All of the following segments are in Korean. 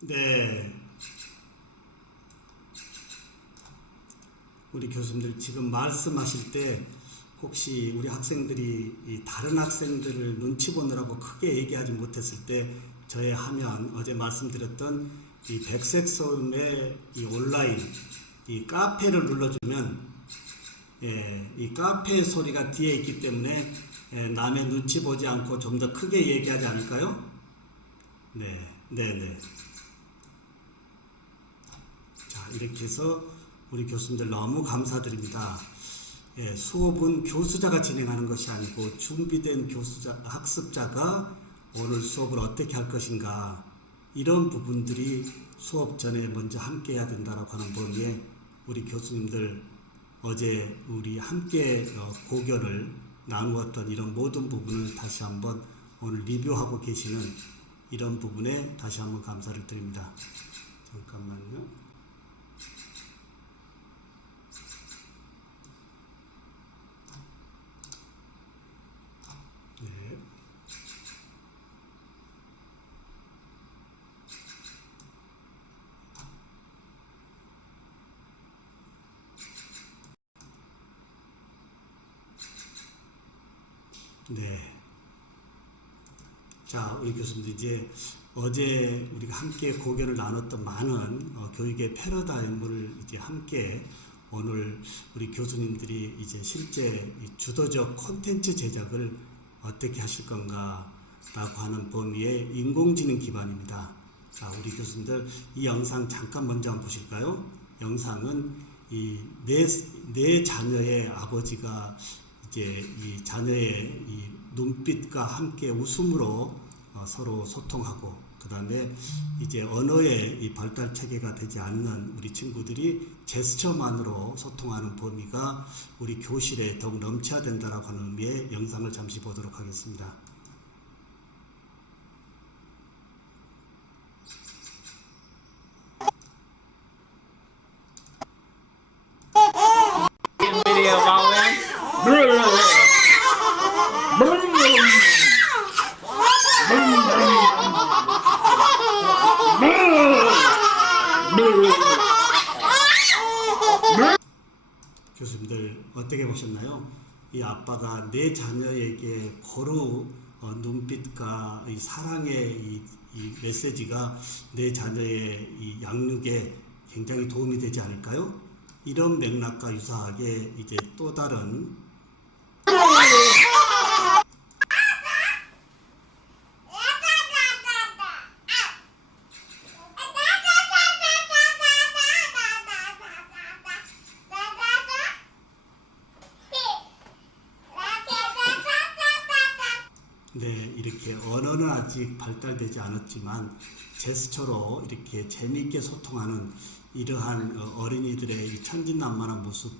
네, 우리 교수님들 지금 말씀하실 때 혹시 우리 학생들이 이 다른 학생들을 눈치 보느라고 크게 얘기하지 못했을 때 저의 화면 어제 말씀드렸던 이 백색 소음의 이 온라인 이 카페를 눌러주면 이 카페 소리가 뒤에 있기 때문에 남의 눈치 보지 않고 좀 더 크게 얘기하지 않을까요? 네, 네, 네. 자, 이렇게 해서 우리 교수님들 너무 감사드립니다. 수업은 교수자가 진행하는 것이 아니고 준비된 학습자가 오늘 수업을 어떻게 할 것인가 이런 부분들이 수업 전에 먼저 함께 해야 된다고 하는 범위에 우리 교수님들 어제 우리 함께 고견을 나누었던 이런 모든 부분을 다시 한번 오늘 리뷰하고 계시는 이런 부분에 다시 한번 감사를 드립니다. 잠깐만요. 네. 네. 자, 우리 교수님들 이제 어제 우리가 함께 고견을 나눴던 많은 교육의 패러다임을 이제 함께 오늘 우리 교수님들이 이제 실제 주도적 콘텐츠 제작을 어떻게 하실 건가라고 하는 범위의 인공지능 기반입니다. 자, 우리 교수님들 이 영상 잠깐 먼저 한번 보실까요? 영상은 내 자녀의 아버지가 이제 이 자녀의 이 눈빛과 함께 웃음으로 서로 소통하고 그 다음에 이제 언어의 이 발달 체계가 되지 않는 우리 친구들이 제스처만으로 소통하는 범위가 우리 교실에 더욱 넘쳐야 된다라고 하는 의미의 영상을 잠시 보도록 하겠습니다. Video going. 교수님들 어떻게 보셨나요? 이 아빠가 내 자녀에게 고루 눈빛과 이 사랑의 이 메시지가 내 자녀의 이 양육에 굉장히 도움이 되지 않을까요? 이런 맥락과 유사하게 이제 또 다른 네, 이렇게 언어는 아직 발달되지 않았지만 제스처로 이렇게 재미있게 소통하는 이러한 어린이들의 이 천진난만한 모습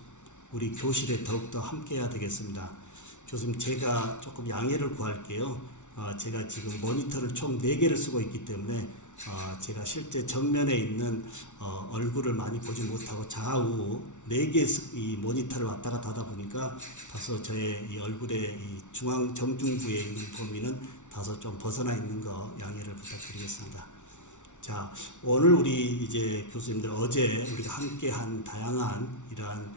우리 교실에 더욱더 함께 해야 되겠습니다. 교수님 제가 조금 양해를 구할게요. 제가 지금 모니터를 총 4개를 쓰고 있기 때문에 제가 실제 정면에 있는 얼굴을 많이 보지 못하고 좌우 4개 이 모니터를 왔다 갔다 하다 보니까 다소 저의 이 얼굴의 이 중앙 정중부에 있는 범위는 다소 좀 벗어나 있는 거 양해를 부탁드리겠습니다. 자, 오늘 우리 이제 교수님들 어제 우리가 함께한 다양한 이러한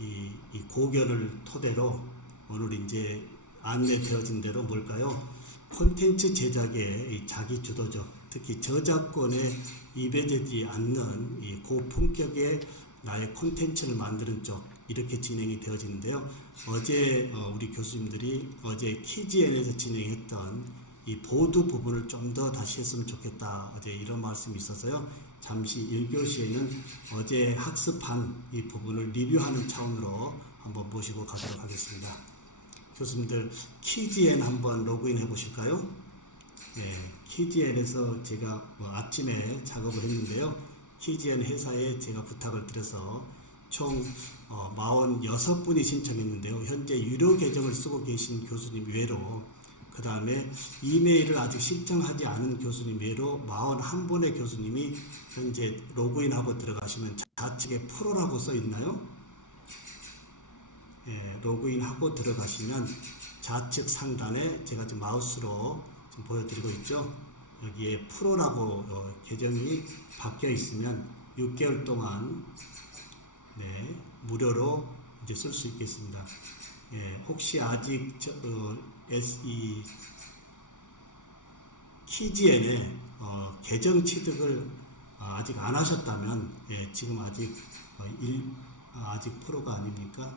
이 고견을 토대로 오늘 이제 안내되어진 대로 뭘까요? 콘텐츠 제작의 이 자기주도적, 특히 저작권에 위배되지 않는 이 고품격의 나의 콘텐츠를 만드는 쪽 이렇게 진행이 되어지는데요. 어제 우리 교수님들이 어제 키즈엔에서 진행했던 이 보드 부분을 좀 더 다시 했으면 좋겠다. 어제 이런 말씀이 있어서요. 잠시 1교시에는 어제 학습한 이 부분을 리뷰하는 차원으로 한번 모시고 가도록 하겠습니다. 교수님들 키즈엔 한번 로그인 해 보실까요? 네, 키즈엔에서 제가 아침에 작업을 했는데요. 키즈엔 회사에 제가 부탁을 드려서 총 46분이 신청했는데요. 현재 유료 계정을 쓰고 계신 교수님 외로 그 다음에 이메일을 아직 신청하지 않은 교수님 외로 41분의 교수님이 현재 로그인하고 들어가시면 좌측에 프로라고 써 있나요? 로그인하고 들어가시면 좌측 상단에 제가 지금 마우스로 지금 보여드리고 있죠. 여기에 프로라고 계정이 바뀌어 있으면 6개월 동안 네, 무료로 이제 쓸 수 있겠습니다. 예, 혹시 아직 SE 키즈엔에 계정 취득을 아직 안 하셨다면 예, 지금 아직 아직 프로가 아닙니까?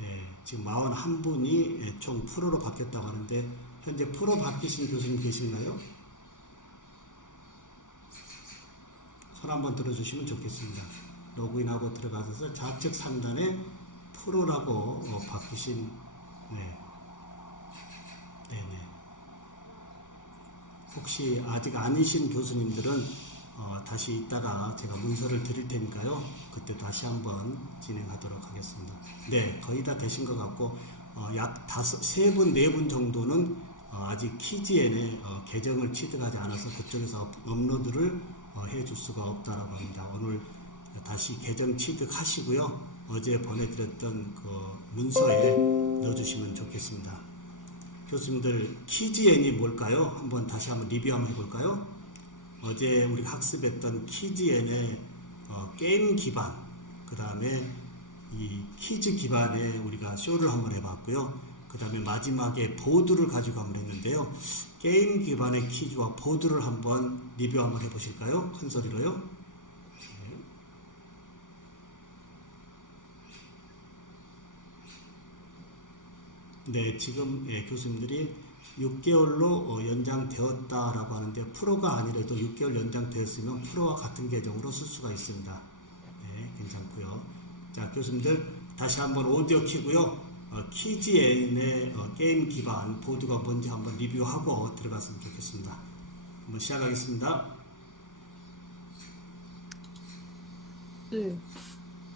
예, 지금 41분이 예, 총 프로로 바뀌었다고 하는데 현재 프로 바뀌신 교수님 계신가요? 손 한번 들어주시면 좋겠습니다. 로그인하고 들어가셔서 좌측 상단에 프로라고 바뀌신 네. 네네. 혹시 아직 아니신 교수님들은 다시 이따가 제가 문서를 드릴 테니까요. 그때 다시 한번 진행하도록 하겠습니다. 네, 거의 다 되신 것 같고 약 3분, 4분 정도는 아직 키즈엔에 계정을 취득하지 않아서 그쪽에서 업로드를 해줄 수가 없다라고 합니다. 오늘 다시 계정 취득하시고요. 어제 보내드렸던 그 문서에 넣어주시면 좋겠습니다. 교수님들 키즈엔이 뭘까요? 다시 한번 리뷰 한번 해볼까요? 어제 우리가 학습했던 키즈엔의 게임 기반, 그 다음에 이 퀴즈 기반의 우리가 쇼를 한번 해봤고요. 그 다음에 마지막에 보드를 가지고 한번 했는데요. 게임 기반의 퀴즈와 보드를 한번 리뷰 한번 해보실까요? 큰 소리로요. 네, 지금 교수님들이 6개월로 연장되었다라고 하는데 프로가 아니라도 6개월 연장되었으면 프로와 같은 계정으로 쓸 수가 있습니다. 네, 괜찮고요. 자, 교수님들 다시 한번 오디오 키고요. 키즈엔의 게임 기반 보드가 뭔지 한번 리뷰하고 들어갔으면 좋겠습니다. 한번 시작하겠습니다.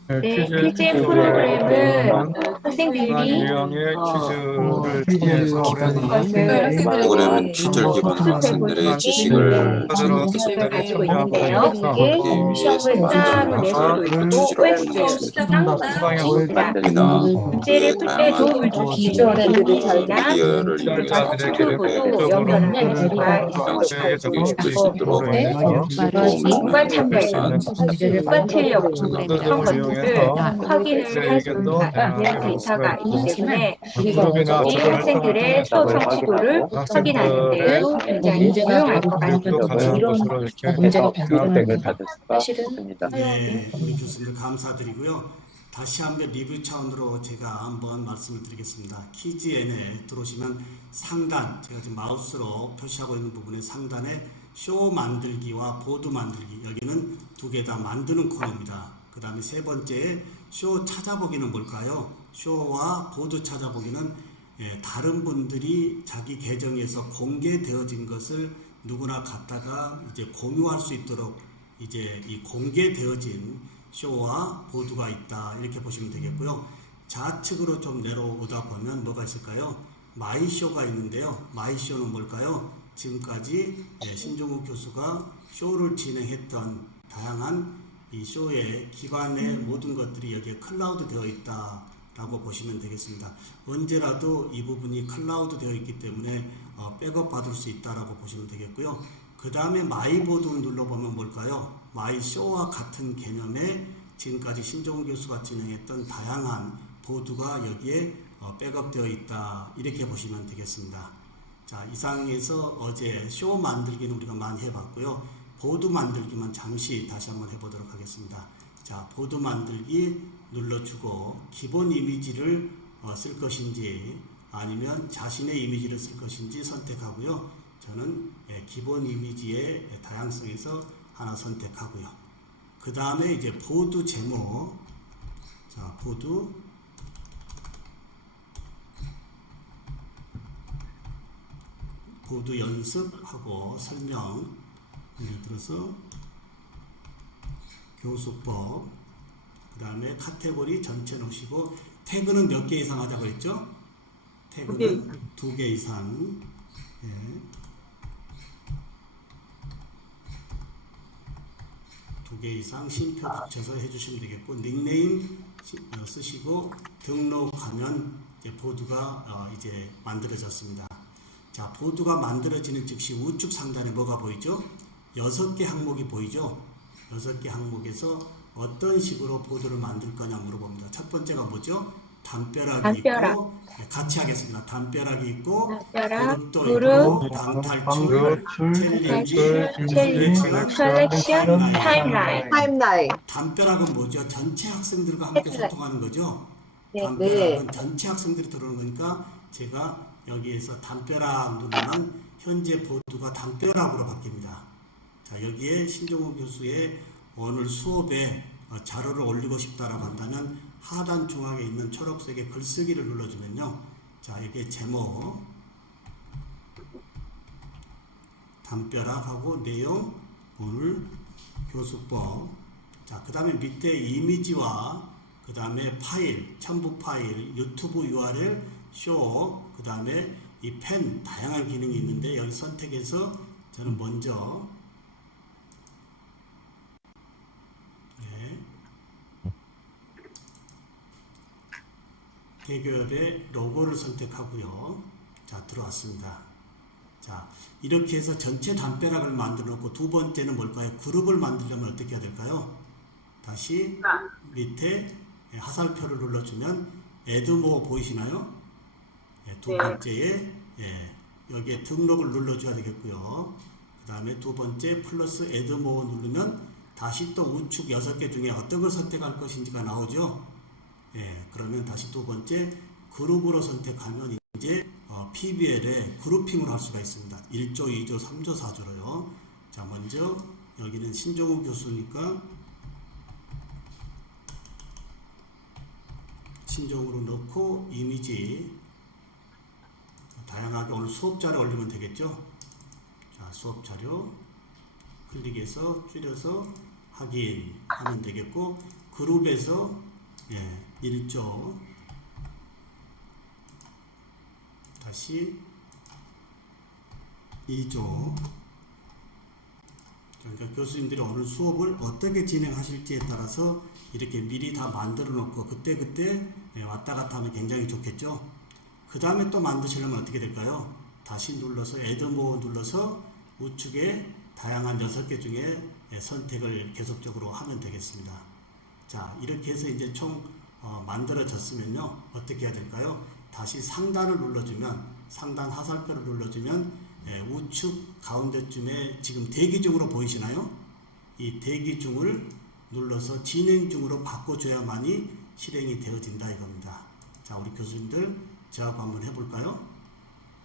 네, 퀴즈 프로그램은 학생들이 유형의 퀴즈를 통해서 프로그램은 퀴즈를 기반으로 학생들의 지식을 지식을 가지고 있는데요. 이게 시험을 따로 내세우고 있고 웹도 있습니다. 문제를 풀 때 도움을 줄 수 있는 기기나 미디어를 이용해서 유튜브도 연결을 수가 있고 문과 참가자 문과 틀력 이런 것들을 확인을 할 수가 있는 데이터가 있기 때문에 이 학생들의 수업 성취도를 확인하는 데 굉장히 유용할 것 같습니다. 이런 문제가 변경을 받을 수가 있습니다. 네, 우리 교수님들 감사드리고요. 다시 한번 리뷰 차원으로 제가 한번 말씀을 드리겠습니다. 키즈엔에 들어오시면 상단, 제가 지금 마우스로 표시하고 있는 부분의 상단에 쇼 만들기와 보드 만들기, 여기는 두 개 다 만드는 코너입니다. 그 다음에 세 번째 쇼 찾아보기는 뭘까요? 쇼와 보드 찾아보기는 다른 분들이 자기 계정에서 공개되어진 것을 누구나 갖다가 이제 공유할 수 있도록 이제 이 공개되어진 쇼와 보드가 있다, 이렇게 보시면 되겠고요. 좌측으로 좀 내려오다 보면 뭐가 있을까요? 마이쇼가 있는데요. 마이쇼는 뭘까요? 지금까지 신종욱 교수가 쇼를 진행했던 다양한 이 쇼의 기반의 모든 것들이 여기에 클라우드 되어 있다라고 보시면 되겠습니다. 언제라도 이 부분이 클라우드 되어 있기 때문에 백업 받을 수 있다라고 보시면 되겠고요. 그 다음에 마이보드를 눌러보면 뭘까요? 마이쇼와 같은 개념의 지금까지 신종훈 교수가 진행했던 다양한 보드가 여기에 백업되어 있다, 이렇게 보시면 되겠습니다. 자, 이상에서 어제 쇼 만들기는 우리가 많이 해봤고요. 보드 만들기만 잠시 다시 한번 해보도록 하겠습니다. 자, 보드 만들기 눌러주고 기본 이미지를 쓸 것인지 아니면 자신의 이미지를 쓸 것인지 선택하고요. 저는 기본 이미지의 다양성에서 하나 선택하고요. 그 다음에 이제 보드 제목, 자, 보드 연습하고 설명, 예를 들어서 교수법, 그 다음에 카테고리 전체 놓으시고 태그는 몇 개 이상 하자고 했죠? 태그는 2개 이상. 예. 2개 이상 쉼표 붙여서 해주시면 되겠고, 닉네임 쓰시고 등록하면 이제 보드가 이제 만들어졌습니다. 자, 보드가 만들어지는 즉시 우측 상단에 뭐가 보이죠? 6개 항목이 보이죠? 6개 항목에서 어떤 식으로 보드를 만들 거냐 물어봅니다. 첫 번째가 뭐죠? 담벼락이 있고, 네, 같이 하겠습니다. 담벼락이 있고, 그룹도 있고, 방탈출, 챌린지, 셀렉션, 타임라인. 담벼락은 뭐죠? 전체 학생들과 함께 소통하는 거죠. 네. 담벼락은 전체 학생들이 들어오는 거니까 제가 여기에서 담벼락 누르면 현재 보드가 담벼락으로 바뀝니다. 자, 여기에 신종호 교수의 오늘 수업에 자료를 올리고 싶다라고 한다면 하단 중앙에 있는 초록색의 글쓰기를 눌러주면요. 자, 여기에 제목, 담벼락하고 내용, 오늘 교수법. 자, 그 다음에 밑에 이미지와 그 다음에 파일, 첨부 파일, 유튜브 URL, 쇼, 그 다음에 이 펜, 다양한 기능이 있는데 여기 선택해서 저는 먼저 대교협의 로고를 선택하고요. 자, 들어왔습니다. 자, 이렇게 해서 전체 담벼락을 만들어 놓고 두 번째는 뭘까요? 그룹을 만들려면 어떻게 해야 될까요? 다시 밑에 하살표를 눌러주면 에드모 보이시나요? 두 번째에 여기에 등록을 눌러줘야 되겠고요. 그 다음에 두 번째 플러스 에드모 누르면 다시 또 우측 6개 중에 어떤 걸 선택할 것인지가 나오죠. 그러면 다시 두 번째 그룹으로 선택하면 이제 PBL에 그룹핑을 할 수가 있습니다. 1조, 2조, 3조, 4조로요. 자, 먼저 여기는 신종호 교수니까 신종으로 넣고 이미지 다양하게 오늘 수업 자료 올리면 되겠죠. 자, 수업 자료 클릭해서 줄여서 확인하면 되겠고, 그룹에서 1조 다시 2조. 그러니까 교수님들이 오늘 수업을 어떻게 진행하실지에 따라서 이렇게 미리 다 만들어 놓고 그때그때 왔다 갔다 하면 굉장히 좋겠죠. 그 다음에 또 만드시려면 어떻게 될까요? 다시 눌러서 에드모 눌러서 우측에 다양한 6개 중에 선택을 계속적으로 하면 되겠습니다. 자, 이렇게 해서 이제 총 만들어졌으면요, 어떻게 해야 될까요? 다시 상단을 눌러주면, 상단 하살표를 눌러주면 우측 가운데쯤에 지금 대기 중으로 보이시나요? 이 대기 중을 눌러서 진행 중으로 바꿔줘야만이 실행이 되어진다 이겁니다. 자, 우리 교수님들 저하고 한번 해볼까요?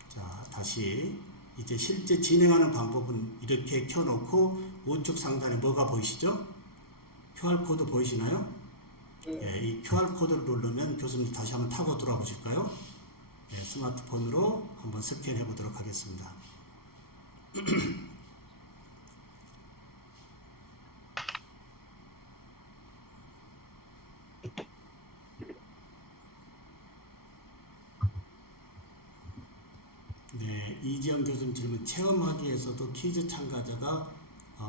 자, 다시 이제 실제 진행하는 방법은 이렇게 켜놓고 우측 상단에 뭐가 보이시죠? QR코드 보이시나요? 이 QR코드를 누르면 교수님 다시 한번 타고 들어와 보실까요? 스마트폰으로 한번 스캔해 보도록 하겠습니다. 네, 이지영 교수님 질문, 체험하기에서도 퀴즈 참가자가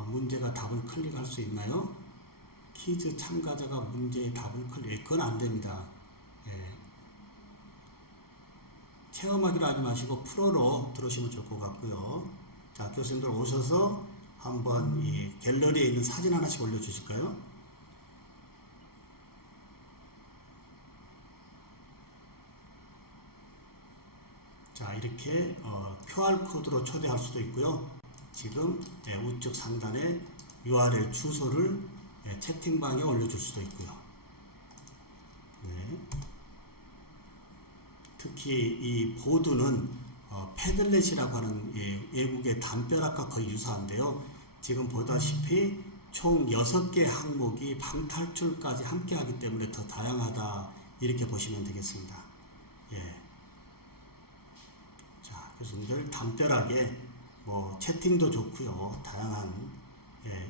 문제가 답을 클릭할 수 있나요? 퀴즈 참가자가 문제의 답을 클릭, 그건 안 됩니다. 체험하기로 하지 마시고 프로로 들어오시면 좋을 것 같고요. 자, 교수님들 오셔서 한번 이 갤러리에 있는 사진 하나씩 올려주실까요? 자, 이렇게 QR코드로 초대할 수도 있고요. 지금 우측 상단에 URL 주소를 채팅방에 올려줄 수도 있고요. 네. 특히 이 보드는 패들렛이라고 하는 외국의 담벼락과 거의 유사한데요. 지금 보다시피 총 6개 항목이 방탈출까지 함께 하기 때문에 더 다양하다 이렇게 보시면 되겠습니다. 자, 교수님들 담벼락에 뭐 채팅도 좋고요. 다양한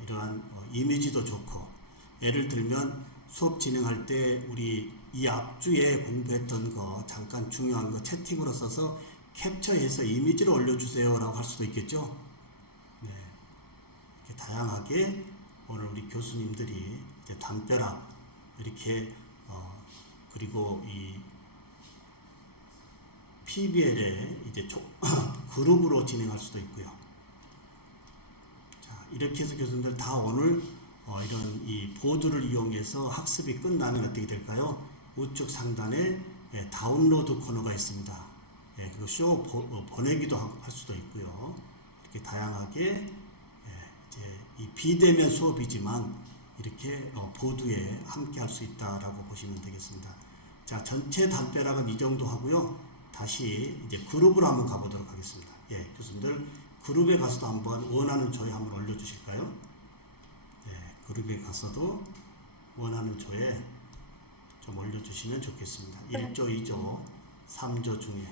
이러한 이미지도 좋고, 예를 들면 수업 진행할 때 우리 이 앞주에 공부했던 거 잠깐 중요한 거 채팅으로 써서 캡처해서 이미지로 올려주세요 라고 할 수도 있겠죠. 네, 이렇게 다양하게 오늘 우리 교수님들이 이제 담벼락 이렇게 그리고 이 PBL에 이제 그룹으로 진행할 수도 있고요. 자, 이렇게 해서 교수님들 다 오늘 이런 이 보드를 이용해서 학습이 끝나면 어떻게 될까요? 우측 상단에 다운로드 코너가 있습니다. 그리고 쇼 보내기도 할 수도 있고요. 이렇게 다양하게 이제 이 비대면 수업이지만 이렇게 보드에 함께 할 수 있다라고 보시면 되겠습니다. 자, 전체 담벼락은 이 정도 하고요. 다시 이제 그룹으로 한번 가보도록 하겠습니다. 예, 교수님들 그룹에 가서도 한번 원하는 조에 한번 올려주실까요? 그룹에 가서도 원하는 조에 좀 올려주시면 좋겠습니다. 1조, 2조, 3조 중에.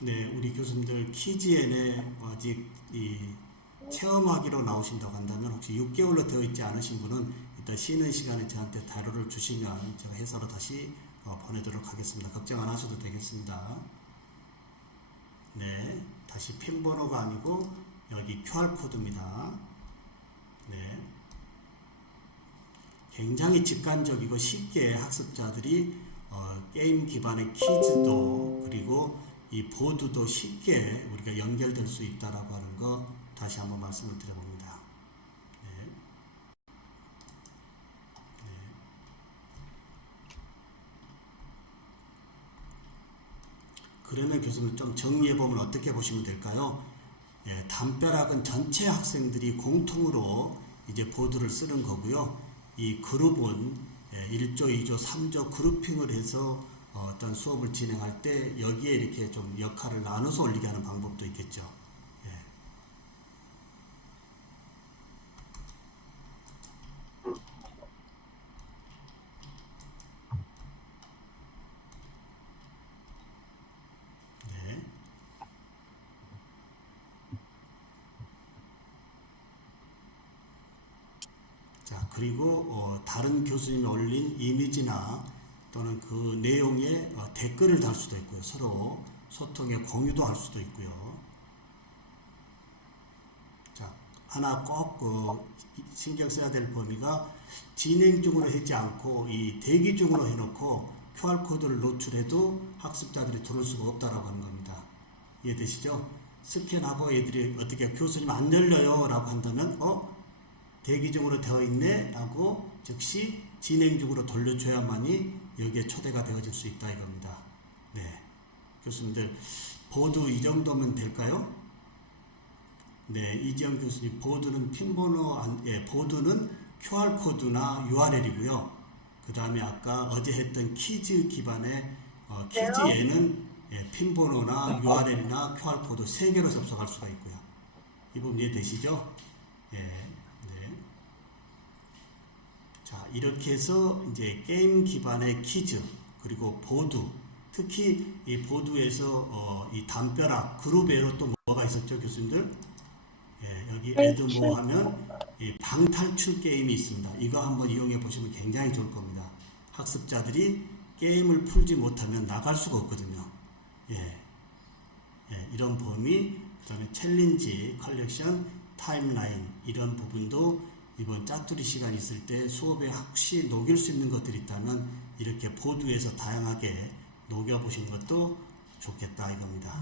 네, 우리 교수님들 키즈엔에 아직 이 체험하기로 나오신다고 한다면 혹시 6개월로 되어 있지 않으신 분은 일단 쉬는 시간에 저한테 자료를 주시면 제가 해서로 다시 보내도록 하겠습니다. 걱정 안 하셔도 되겠습니다. 네, 다시 핀 번호가 아니고 여기 QR코드입니다. 네, 굉장히 직관적이고 쉽게 학습자들이 게임 기반의 퀴즈도 그리고 이 보드도 쉽게 우리가 연결될 수 있다라고 하는 거 다시 한번 말씀을 드려봅니다. 네. 네. 그러면 교수님 좀 정리해보면 어떻게 보시면 될까요? 담벼락은 전체 학생들이 공통으로 이제 보드를 쓰는 거고요. 이 그룹은 1조, 2조, 3조 그룹핑을 해서 어떤 수업을 진행할 때 여기에 이렇게 좀 역할을 나눠서 올리게 하는 방법도 있겠죠. 네. 자, 그리고 다른 교수님이 올린 이미지나 또는 그 내용에 댓글을 달 수도 있고요. 서로 소통에 공유도 할 수도 있고요. 자, 하나 꼭 신경 써야 될 범위가 진행 중으로 하지 않고 이 대기 중으로 해놓고 QR코드를 노출해도 학습자들이 들어올 수가 없다라고 하는 겁니다. 이해되시죠? 스캔하고 애들이 어떻게 교수님 안 열려요 라고 한다면 대기 중으로 되어 있네 라고 즉시 진행 중으로 돌려줘야만이 여기에 초대가 되어질 수 있다 이겁니다. 네, 교수님들 보드 이 정도면 될까요? 네, 이지영 교수님 보드는 핀번호 보드는 QR코드나 URL이고요. 그 다음에 아까 어제 했던 퀴즈 기반의 퀴즈에는 핀번호나 URL이나 QR코드 3개로 접속할 수가 있고요. 이 부분 이해되시죠? 자, 이렇게 해서 이제 게임 기반의 퀴즈 그리고 보드, 특히 이 보드에서 이 담벼락 그룹에로 또 뭐가 있었죠, 교수님들? 여기 에드모 하면 이 방탈출 게임이 있습니다. 이거 한번 이용해 보시면 굉장히 좋을 겁니다. 학습자들이 게임을 풀지 못하면 나갈 수가 없거든요. 이런 범위, 그 다음에 챌린지, 컬렉션, 타임라인 이런 부분도 이번 짜투리 시간 있을 때 수업에 혹시 녹일 수 있는 것들이 있다면 이렇게 보드에서 다양하게 녹여보시는 것도 좋겠다 이겁니다.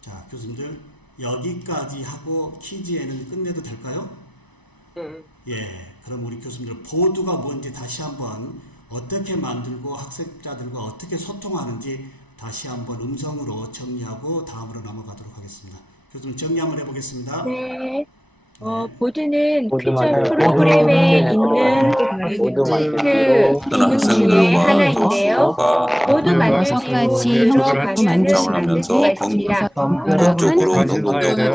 자, 교수님들 여기까지 하고 퀴즈에는 끝내도 될까요? 그럼 우리 교수님들 보드가 뭔지 다시 한번 어떻게 만들고 학습자들과 어떻게 소통하는지 다시 한번 음성으로 정리하고 다음으로 넘어가도록 하겠습니다. 교수님 정리 한번 해보겠습니다. 네. 보드는 퀴즈 프로그램에 있는 그 기능 중에 하나인데요. 보드 만들기 들어가면은 수가 있습니다. 그쪽으로 등록되고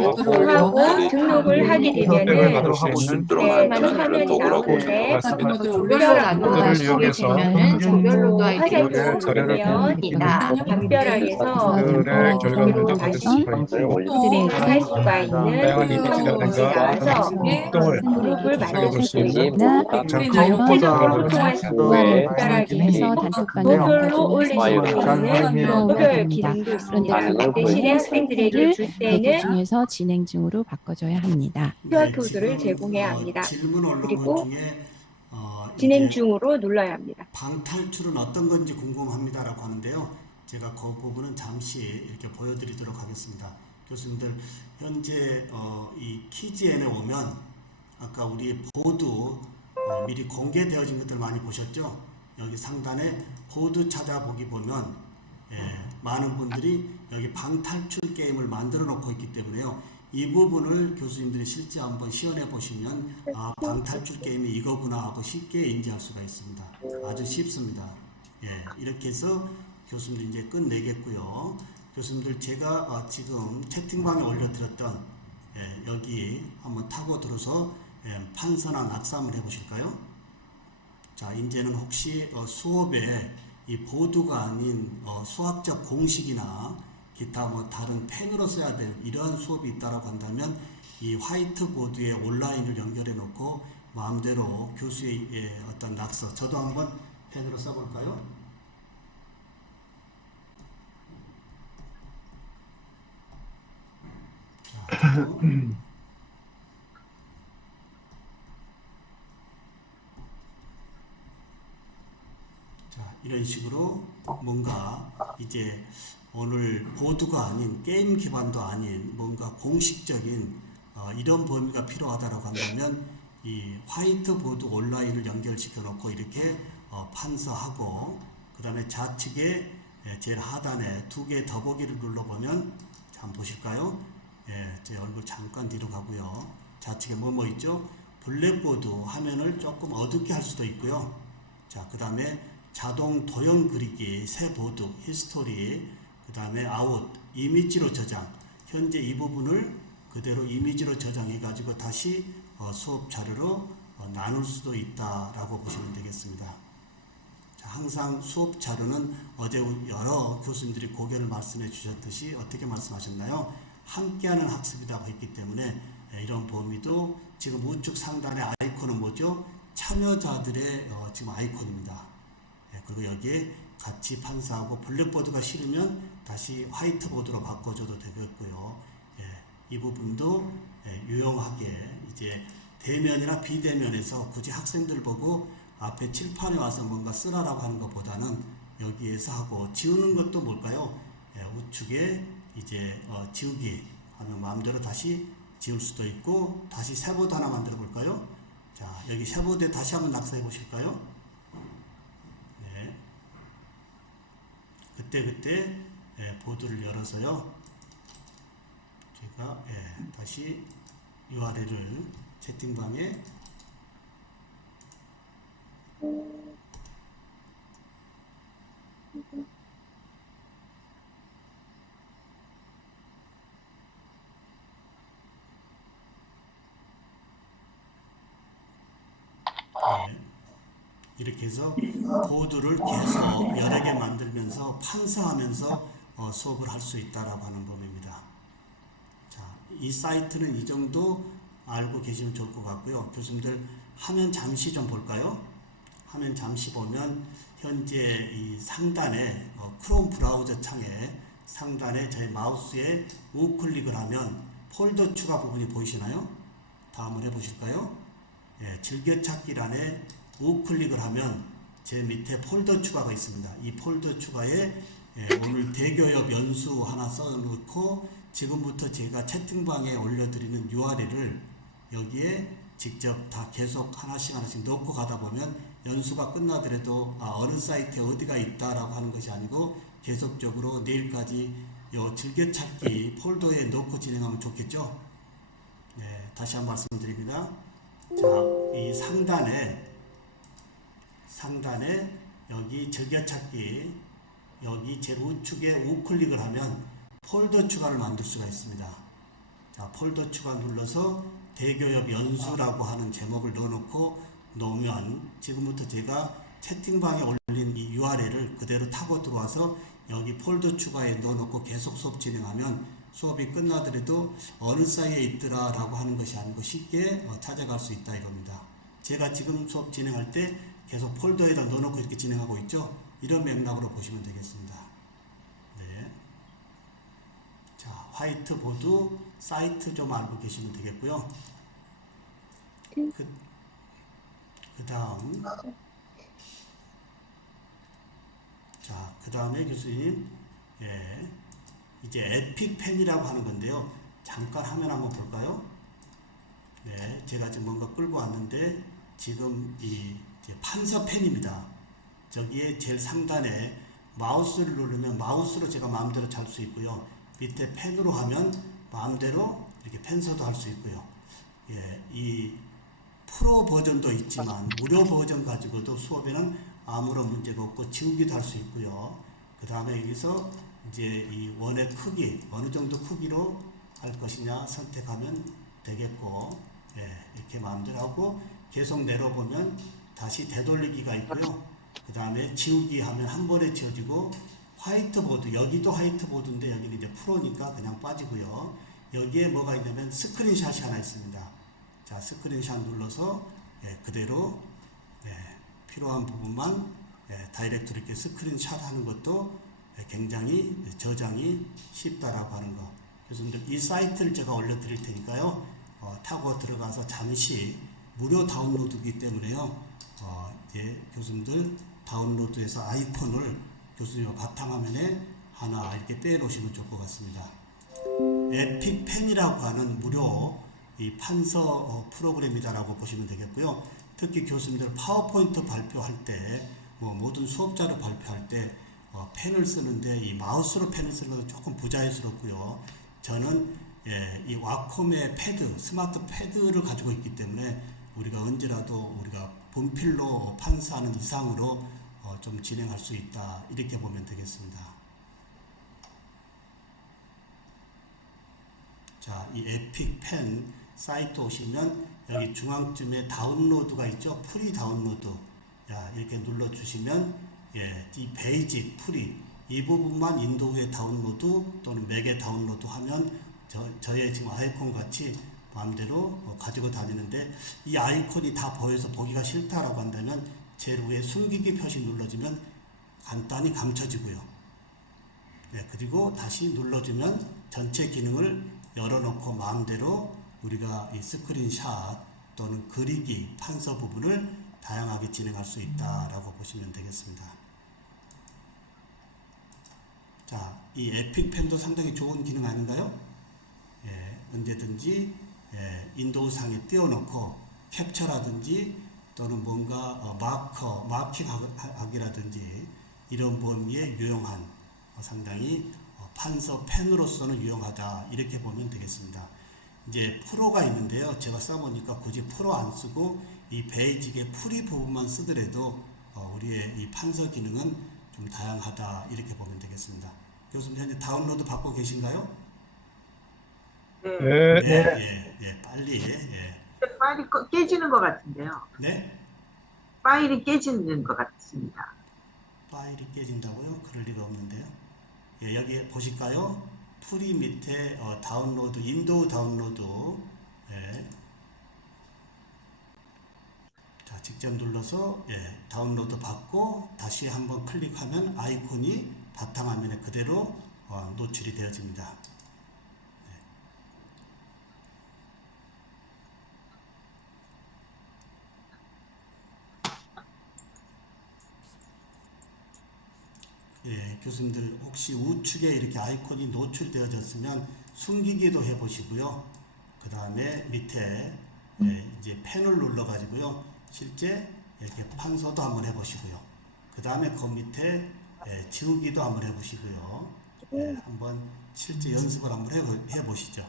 등록을 하게 되면은 화면이 나오는데 조별로 안 들어가시게 되면은 조별로도 화살표 누르면 담벼락에서 거기로 다시 할 수가 있는 방법이 나와서 그룹을 만들 수 있고 최종적으로 통할 수 있는 담벼락에서 노별로 올릴 수 있는 노별 기능도 있습니다. 대신에 학생들에게 줄 때는 중에서 진행 중으로 바꿔줘야 합니다. QR코드를 제공해야 합니다. 질문 올라온 그리고 것 중에 진행 이제 중으로 눌러야 합니다. 방탈출은 어떤 건지 궁금합니다라고 하는데요. 제가 그 부분은 잠시 이렇게 보여드리도록 하겠습니다. 교수님들 현재 이 키즈엔에 오면 아까 우리 보드 미리 공개되어진 것들 많이 보셨죠? 여기 상단에 보드 찾아보기 보면 많은 분들이 여기 방탈출 게임을 만들어 놓고 있기 때문에요. 이 부분을 교수님들이 실제 한번 시연해 보시면 아, 방탈출 게임이 이거구나 하고 쉽게 인지할 수가 있습니다. 아주 쉽습니다. 이렇게 해서 교수님들 이제 끝내겠고요. 교수님들 제가 지금 채팅방에 올려드렸던 여기 한번 타고 들어서 판서나 낙서 해보실까요? 자, 이제는 혹시 수업에 이 보드가 아닌 수학적 공식이나 기타 뭐 다른 펜으로 써야 될 이러한 수업이 있다라고 한다면 이 화이트보드에 온라인을 연결해 놓고 마음대로 교수의 어떤 낙서, 저도 한번 펜으로 써볼까요? 자, 이런 식으로 뭔가 이제 오늘 보드가 아닌 게임 기반도 아닌 뭔가 공식적인 이런 범위가 필요하다고 한다면 이 화이트보드 온라인을 연결시켜 놓고 이렇게 판서하고 그 다음에 좌측에 제일 하단에 두 개의 더보기를 눌러보면 한번 보실까요? 제 얼굴 잠깐 뒤로 가고요. 좌측에 뭐뭐 있죠? 블랙보드 화면을 조금 어둡게 할 수도 있고요. 자, 그 다음에 자동 도형 그리기, 새 보드, 히스토리, 그 다음에 아웃, 이미지로 저장. 현재 이 부분을 그대로 이미지로 저장해 가지고 다시 수업 자료로 나눌 수도 있다라고 보시면 되겠습니다. 자, 항상 수업 자료는 어제 여러 교수님들이 고견을 말씀해 주셨듯이 어떻게 말씀하셨나요? 함께하는 학습이라고 했기 때문에 이런 범위도 지금 우측 상단의 아이콘은 뭐죠? 참여자들의 지금 아이콘입니다. 그리고 여기에 같이 판사하고 블랙보드가 싫으면 다시 화이트보드로 바꿔줘도 되겠고요. 이 부분도 유용하게 이제 대면이나 비대면에서 굳이 학생들 보고 앞에 칠판에 와서 뭔가 쓰라라고 하는 것보다는 여기에서 하고 지우는 것도 뭘까요? 우측에 이제 지우기 하면 마음대로 다시 지울 수도 있고 다시 새 보드 하나 만들어 볼까요? 자, 여기 새 보드에 다시 한번 낙서해 보실까요? 그때 보드를 열어서요. 제가 다시 URL을 채팅방에 이렇게 해서 보드를 계속 여러 개 만들면서 판서하면서 수업을 할 수 있다라고 하는 범위입니다. 자, 이 사이트는 이 정도 알고 계시면 좋을 것 같고요. 교수님들 화면 잠시 좀 볼까요? 화면 잠시 보면 현재 이 상단에 크롬 브라우저 창에 상단에 저희 마우스에 우클릭을 하면 폴더 추가 부분이 보이시나요? 다음을 해보실까요? 즐겨찾기란에 우클릭을 하면 제 밑에 폴더 추가가 있습니다. 이 폴더 추가에 오늘 대교협 연수 하나 써놓고 지금부터 제가 채팅방에 올려드리는 URL을 여기에 직접 다 계속 하나씩 넣고 가다 보면 연수가 끝나더라도 어느 사이트에 어디가 있다라고 하는 것이 아니고 계속적으로 내일까지 요 즐겨찾기 폴더에 넣고 진행하면 좋겠죠. 다시 한번 말씀드립니다. 자, 이 상단에 여기 즐겨찾기 여기 제일 우측에 우클릭을 하면 폴더 추가를 만들 수가 있습니다. 자, 폴더 추가 눌러서 대교협 연수라고 하는 제목을 놓으면 지금부터 제가 채팅방에 올린 이 URL을 그대로 타고 들어와서 여기 폴더 추가에 넣어놓고 계속 수업 진행하면 수업이 끝나더라도 어느 사이에 있더라 라고 하는 것이 아니고 쉽게 찾아갈 수 있다 이겁니다. 제가 지금 수업 진행할 때 계속 폴더에다 넣어놓고 이렇게 진행하고 있죠. 이런 맥락으로 보시면 되겠습니다. 자, 화이트보드 사이트 좀 알고 계시면 되겠고요. 그 다음에 교수님, 예, 이제 에픽펜이라고 하는 건데요. 잠깐 화면 한번 볼까요? 네, 제가 지금 뭔가 끌고 왔는데 지금 이 판서펜입니다. 저기에 제일 상단에 마우스를 누르면 마우스로 제가 마음대로 잘 수 있고요. 밑에 펜으로 하면 마음대로 이렇게 펜서도 할 수 있고요. 예, 이 프로 버전도 있지만 무료 버전 가지고도 수업에는 아무런 문제가 없고 지우기도 할 수 있고요. 그 다음에 여기서 이제 이 원의 크기, 어느 정도 크기로 할 것이냐 선택하면 되겠고, 예, 이렇게 마음대로 하고 계속 내려보면 다시 되돌리기가 있고요. 그 다음에 지우기 하면 한 번에 지워지고, 화이트보드, 여기도 화이트보드인데 여기는 이제 프로니까 그냥 빠지고요. 여기에 뭐가 있냐면 스크린샷이 하나 있습니다. 자, 스크린샷 눌러서, 예, 그대로, 예, 필요한 부분만, 예, 다이렉트로 이렇게 스크린샷 하는 것도, 예, 굉장히 저장이 쉽다라고 하는 거. 그래서 이 사이트를 제가 올려드릴 테니까요. 타고 들어가서 잠시 무료 다운로드이기 때문에요. 이제 교수님들 다운로드해서 아이콘을 교수님 바탕화면에 하나 이렇게 빼놓으시면 좋을 것 같습니다. 에픽펜이라고 하는 무료 이 판서 프로그램이다라고 보시면 되겠고요. 특히 교수님들 파워포인트 발표할 때, 뭐 모든 수업자료 발표할 때 펜을 쓰는데 이 마우스로 펜을 쓰는 것은 조금 부자연스럽고요. 저는, 예, 이 와콤의 패드, 스마트 패드를 가지고 있기 때문에 우리가 언제라도 우리가 분필로 판사하는 이상으로 좀 진행할 수 있다, 이렇게 보면 되겠습니다. 자, 이 에픽펜 사이트 오시면 여기 중앙쯤에 다운로드가 있죠. 프리 다운로드. 야, 이렇게 눌러주시면, 예, 이 베이직 프리 이 부분만 윈도우에 다운로드 또는 맥에 다운로드 하면 저의 지금 아이콘 같이 마음대로 가지고 다니는데, 이 아이콘이 다 보여서 보기가 싫다라고 한다면 제일 위에 숨기기 표시 눌러주면 간단히 감춰지고요. 네, 그리고 다시 눌러주면 전체 기능을 열어놓고 마음대로 우리가 이 스크린샷 또는 그리기, 판서 부분을 다양하게 진행할 수 있다라고 보시면 되겠습니다. 자, 이 에픽펜도 상당히 좋은 기능 아닌가요? 예, 언제든지, 예, 윈도우 상에 띄워놓고 캡처라든지 또는 뭔가 마킹하기라든지 이런 범위에 유용한, 상당히 판서 펜으로서는 유용하다, 이렇게 보면 되겠습니다. 이제 프로가 있는데요. 제가 써보니까 굳이 프로 안 쓰고 이 베이직의 프리 부분만 쓰더라도 우리의 이 판서 기능은 좀 다양하다, 이렇게 보면 되겠습니다. 교수님 현재 다운로드 받고 계신가요? 네. 네, 예, 빨리, 예. 파일이 깨지는 것 같은데요. 네? 파일이 깨지는 것 같습니다. 파일이 깨진다고요? 그럴 리가 없는데요. 예, 여기 보실까요? 프리 밑에 다운로드, 윈도우 다운로드. 예. 자, 직접 눌러서, 예, 다운로드 받고 다시 한번 클릭하면 아이콘이 바탕화면에 그대로 노출이 되어집니다. 예, 교수님들 혹시 우측에 이렇게 아이콘이 노출되어졌으면 숨기기도 해보시고요. 그 다음에 밑에, 예, 이제 펜을 눌러가지고요. 실제 이렇게 판서도 한번 해보시고요. 그 다음에 그 밑에, 예, 지우기도 한번 해보시고요. 예, 한번 실제 연습을 한번 해보시죠.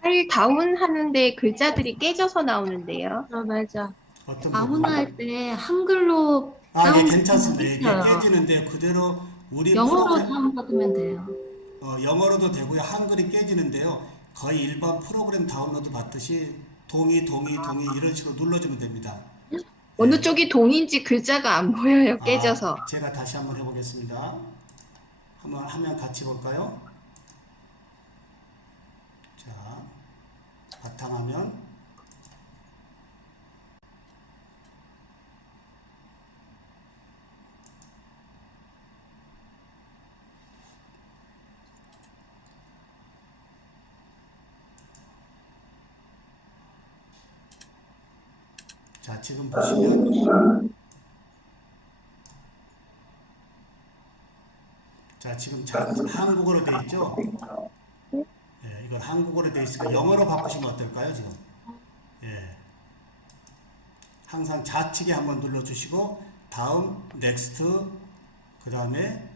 파일 다운하는데 글자들이 깨져서 나오는데요. 맞아. 어떤 부분? 다운할 때 한글로 예, 다운 괜찮습니다. 이게 시켜요. 깨지는데 그대로 우리 영어로 프로그램, 다운받으면 돼요. 영어로도 되고요. 한글이 깨지는데요. 거의 일반 프로그램 다운로드 받듯이 동의 이런 식으로 눌러주면 됩니다. 어느 쪽이 동인지 글자가 안 보여요. 깨져서. 제가 다시 한번 해보겠습니다. 한번 하면 같이 볼까요? 자, 바탕화면. 자, 지금 보시면 자, 지금 한국어로 돼 있죠? 예, 이건 한국어로 돼 있으니까 영어로 바꾸시면 어떨까요, 지금? 예. 항상 좌측에 한번 눌러주시고, 다음, 넥스트, 그 다음에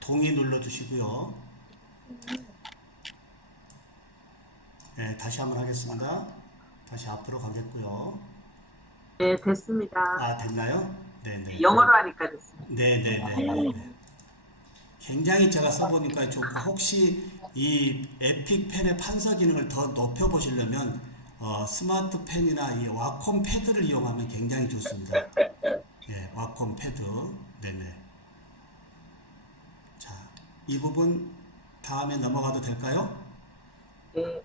동의 눌러주시고요. 예, 다시 한번 하겠습니다. 다시 앞으로 가겠고요. 네, 됐습니다. 아, 됐나요? 네네. 영어로 하니까 됐습니다. 네네네. 굉장히 제가 써보니까 좋고, 혹시 이 에픽펜의 판서 기능을 더 높여보시려면 스마트 펜이나 이 와콤 패드를 이용하면 굉장히 좋습니다. 예, 와콤 패드. 네네. 자, 이 부분 다음에 넘어가도 될까요?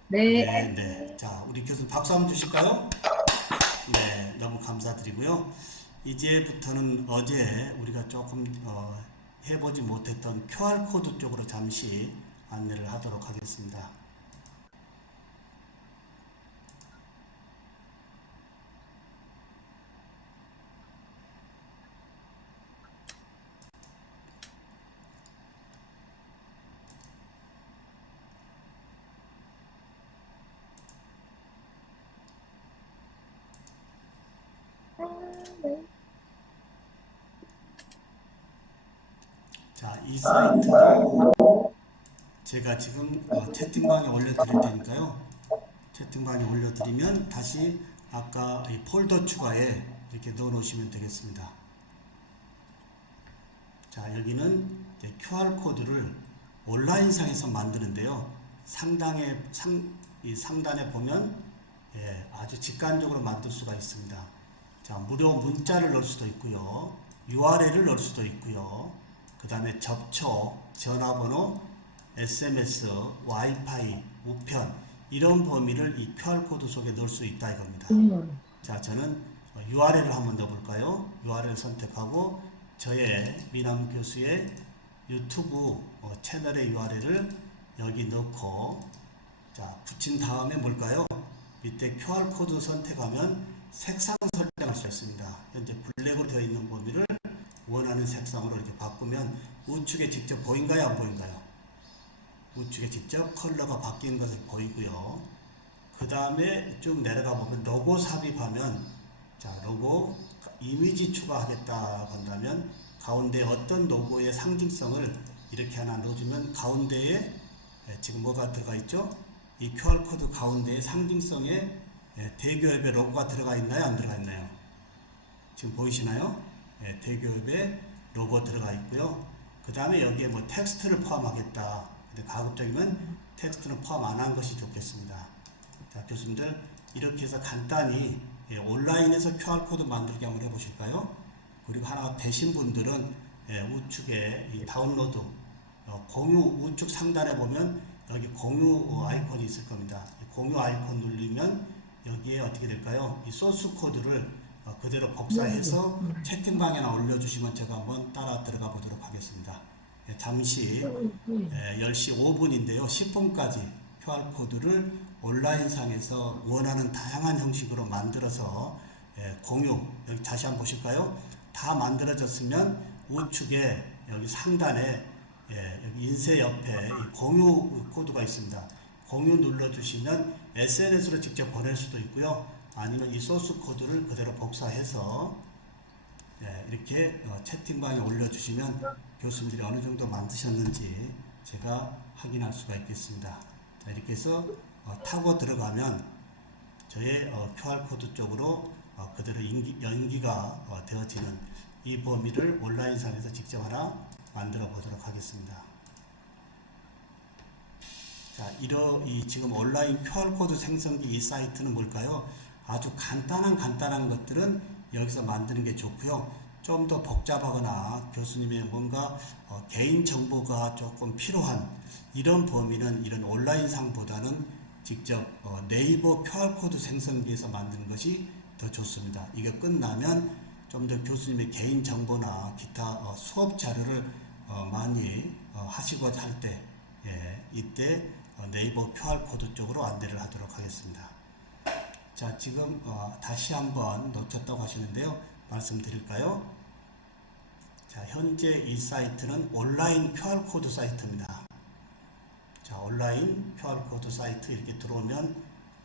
네. 네. 자, 우리 교수님 박수 한번 주실까요? 네, 너무 감사드리고요. 이제부터는 어제 우리가 조금 해보지 못했던 QR코드 쪽으로 잠시 안내를 하도록 하겠습니다. 자, 이 사이트도 제가 지금 채팅방에 올려드릴 테니까요. 채팅방에 올려드리면 다시 아까 이 폴더 추가에 이렇게 넣어 놓으시면 되겠습니다. 자, 여기는 이제 QR코드를 온라인상에서 만드는데요. 이 상단에 보면 아주 직관적으로 만들 수가 있습니다. 자, 무료 문자를 넣을 수도 있고요. URL을 넣을 수도 있고요. 그 다음에 접촉, 전화번호, SMS, 와이파이, 우편 이런 범위를 이 QR코드 속에 넣을 수 있다 이겁니다. 자, 저는 URL을 한번 넣어볼까요? URL 선택하고 저의 미남 교수의 유튜브 채널의 URL을 여기 넣고 자, 붙인 다음에 뭘까요? 밑에 QR코드 선택하면 색상 설정할 수 있습니다. 현재 블랙으로 되어 있는 범위를 원하는 색상으로 이렇게 바꾸면 우측에 직접 보인가요? 안 보인가요? 우측에 직접 컬러가 바뀌는 것을 보이고요. 그 다음에 쭉 내려가 보면 로고 삽입하면 자, 로고 이미지 추가하겠다 한다면 가운데 어떤 로고의 상징성을 이렇게 하나 넣어주면 가운데에 지금 뭐가 들어가 있죠? 이 QR코드 가운데에 상징성에 대교협의 로고가 들어가 있나요? 안 들어가 있나요? 지금 보이시나요? 대교협의 로고 들어가 있고요. 그 다음에 여기에 뭐 텍스트를 포함하겠다. 근데 가급적이면 텍스트는 포함 안 한 것이 좋겠습니다. 자, 교수님들 이렇게 해서 간단히 온라인에서 QR코드 만들기 한번 해보실까요? 그리고 하나 되신 분들은 우측에 이 다운로드 공유 우측 상단에 보면 여기 공유 아이콘이 있을 겁니다. 공유 아이콘 누르면 여기에 어떻게 될까요? 이 소스 코드를 그대로 복사해서 채팅방에나 올려주시면 제가 한번 따라 들어가 보도록 하겠습니다. 잠시 10시 5분인데요. 10분까지 QR코드를 온라인상에서 원하는 다양한 형식으로 만들어서 공유, 여기 다시 한번 보실까요? 다 만들어졌으면 우측에 여기 상단에 여기 인쇄 옆에 이 공유 코드가 있습니다. 공유 눌러주시면 SNS로 직접 보낼 수도 있고요. 아니면 이 소스 코드를 그대로 복사해서 이렇게 채팅방에 올려주시면 교수님들이 어느 정도 만드셨는지 제가 확인할 수가 있겠습니다. 자, 이렇게 해서 타고 들어가면 저의 QR코드 쪽으로 그대로 연기가 되어지는 이 범위를 온라인상에서 직접 하나 만들어 보도록 하겠습니다. 자, 이 지금 온라인 QR코드 생성기 이 사이트는 뭘까요? 아주 간단한 것들은 여기서 만드는 게 좋고요. 좀 더 복잡하거나 교수님의 뭔가 개인 정보가 조금 필요한 이런 범위는 이런 온라인상보다는 직접 네이버 QR코드 생성기에서 만드는 것이 더 좋습니다. 이게 끝나면 좀 더 교수님의 개인 정보나 기타 수업 자료를 많이 하시고자 할 때 이때 네이버 QR코드 쪽으로 안내를 하도록 하겠습니다. 자, 지금 다시 한번 놓쳤다고 하시는데요. 말씀드릴까요? 자, 현재 이 사이트는 온라인 QR코드 사이트입니다. 자, 온라인 QR코드 사이트 이렇게 들어오면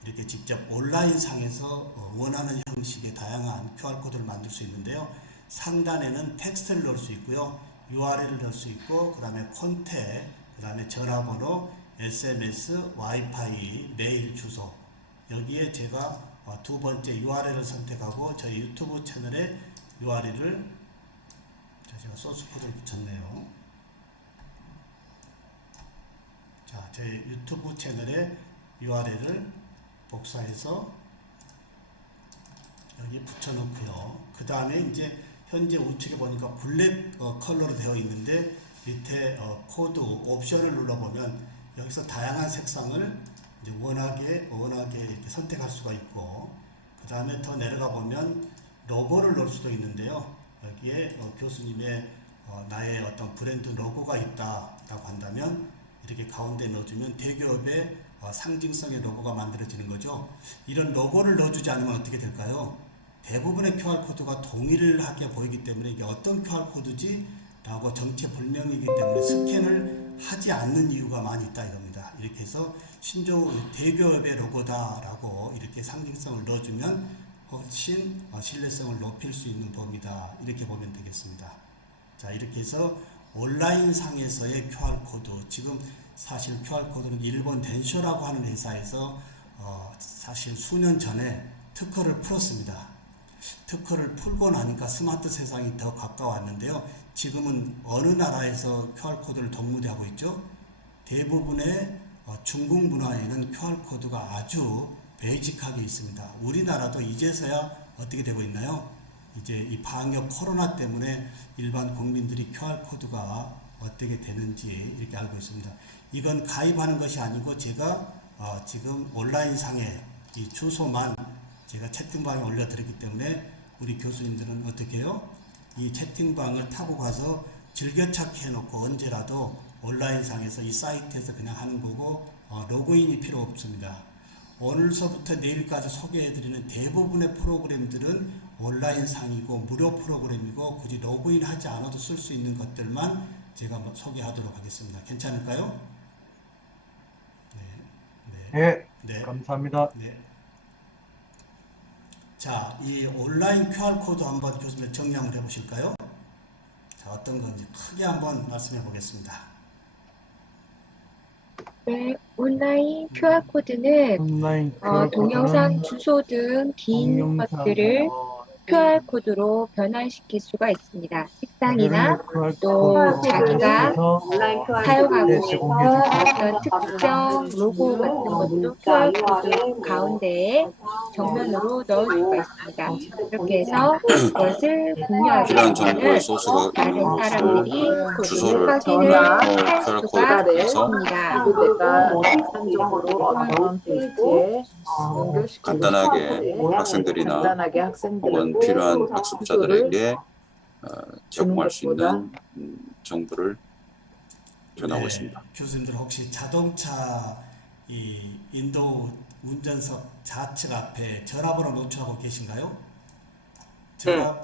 이렇게 직접 온라인 상에서 원하는 형식의 다양한 QR코드를 만들 수 있는데요. 상단에는 텍스트를 넣을 수 있고요. URL을 넣을 수 있고, 그 다음에 콘택, 그 다음에 전화번호, SMS, 와이파이, 메일 주소. 여기에 제가 두 번째 URL을 선택하고 저희 유튜브 채널에 URL을 제가 소스 코드를 붙였네요. 자, 제 유튜브 채널에 URL을 복사해서 여기 붙여놓고요. 그 다음에 이제 현재 우측에 보니까 블랙 컬러로 되어 있는데 밑에 코드 옵션을 눌러보면 여기서 다양한 색상을 이제 원하게 이렇게 선택할 수가 있고, 그 다음에 더 내려가 보면 로고를 넣을 수도 있는데요. 여기에 교수님의 나의 어떤 브랜드 로고가 있다라고 한다면 이렇게 가운데 넣어주면 대기업의 상징성의 로고가 만들어지는 거죠. 이런 로고를 넣어주지 않으면 어떻게 될까요? 대부분의 QR코드가 동일하게 보이기 때문에 이게 어떤 QR코드지? 라고 정체불명이기 때문에 스캔을 하지 않는 이유가 많이 있다 이겁니다. 이렇게 해서 신조 대기업의 로고다라고 이렇게 상징성을 넣어주면 훨씬 신뢰성을 높일 수 있는 범위다. 이렇게 보면 되겠습니다. 자, 이렇게 해서 온라인 상에서의 QR코드, 지금 사실 QR코드는 일본 덴쇼라고 하는 회사에서 사실 수년 전에 특허를 풀었습니다. 특허를 풀고 나니까 스마트 세상이 더 가까웠는데요. 지금은 어느 나라에서 QR코드를 독무대하고 있죠? 대부분의 중국 문화에는 QR코드가 아주 베이직하게 있습니다. 우리나라도 이제서야 어떻게 되고 있나요? 이제 이 방역 코로나 때문에 일반 국민들이 QR코드가 어떻게 되는지 이렇게 알고 있습니다. 이건 가입하는 것이 아니고 제가 지금 온라인 상에 이 주소만 제가 채팅방에 올려드렸기 때문에 우리 교수님들은 어떻게 해요? 이 채팅방을 타고 가서 즐겨찾기 해놓고 언제라도 온라인상에서 이 사이트에서 그냥 하는 거고 로그인이 필요 없습니다. 오늘서부터 내일까지 소개해드리는 대부분의 프로그램들은 온라인상이고 무료 프로그램이고 굳이 로그인 하지 않아도 쓸 수 있는 것들만 제가 소개하도록 하겠습니다. 괜찮을까요? 네, 감사합니다. 네. 자, 이 온라인 QR코드 한번 교수님 정리 한번 해보실까요? 자, 어떤 건지 크게 한번 말씀해 보겠습니다. 네, 온라인 QR코드는 온라인 동영상, 주소 등 긴 것들을 QR코드로 변환시킬 수가 있습니다. 색상이나 또 자기가 사용하고 있던 어떤 특정 로고 같은 것도 QR코드 가운데에 정면으로 넣을 수가 있습니다. 이렇게 해서 그것을 공유하게 필요한 정보의 되면 소스가 다른 사람들이 주소를 확인을 할 QR 수가 코드에서 있습니다. 내가 일반적으로 어떤 페이지에 간단하게 학생들이나 혹은 필요한 학습자들에게 제공할 수 있는 정보를 전하고 있습니다. 교수님들 혹시 자동차 이 인도 운전석 좌측 앞에 전화번호 노출하고 계신가요?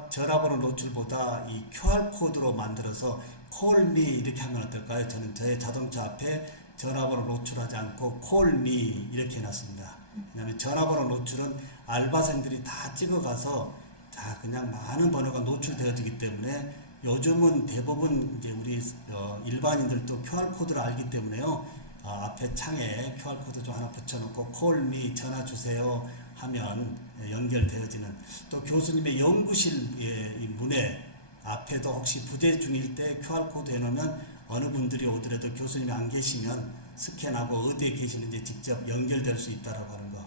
전화번호 노출보다 이 QR코드로 만들어서 call me 이렇게 하면 어떨까요? 저는 저의 자동차 앞에 전화번호 노출하지 않고 call me 이렇게 해놨습니다. 왜냐하면 전화번호 노출은 알바생들이 다 찍어가서 그냥 많은 번호가 노출되어지기 때문에 요즘은 대부분 이제 우리 일반인들도 QR코드를 알기 때문에요. 앞에 창에 QR코드 좀 하나 붙여놓고 call me 전화 주세요 하면 연결되어지는, 또 교수님의 연구실 이 문에 앞에도 혹시 부재 중일 때 QR코드 해놓으면 어느 분들이 오더라도 교수님이 안 계시면 스캔하고 어디에 계시는지 직접 연결될 수 있다라고 하는 거.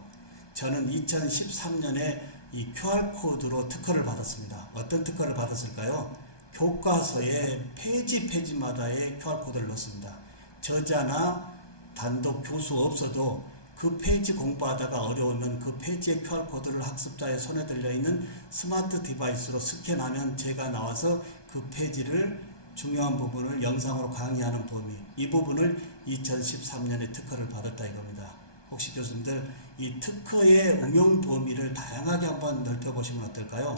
저는 2013년에 이 QR코드로 특허를 받았습니다. 어떤 특허를 받았을까요? 교과서에 페이지마다의 QR코드를 넣습니다. 저자나 단독 교수 없어도 그 페이지 공부하다가 어려우면 그 페이지의 QR코드를 학습자의 손에 들려있는 스마트 디바이스로 스캔하면 제가 나와서 그 페이지를 중요한 부분을 영상으로 강의하는 범위, 이 부분을 2013년에 특허를 받았다 이겁니다. 혹시 교수님들 이 특허의 응용 범위를 다양하게 한번 넓혀보시면 어떨까요?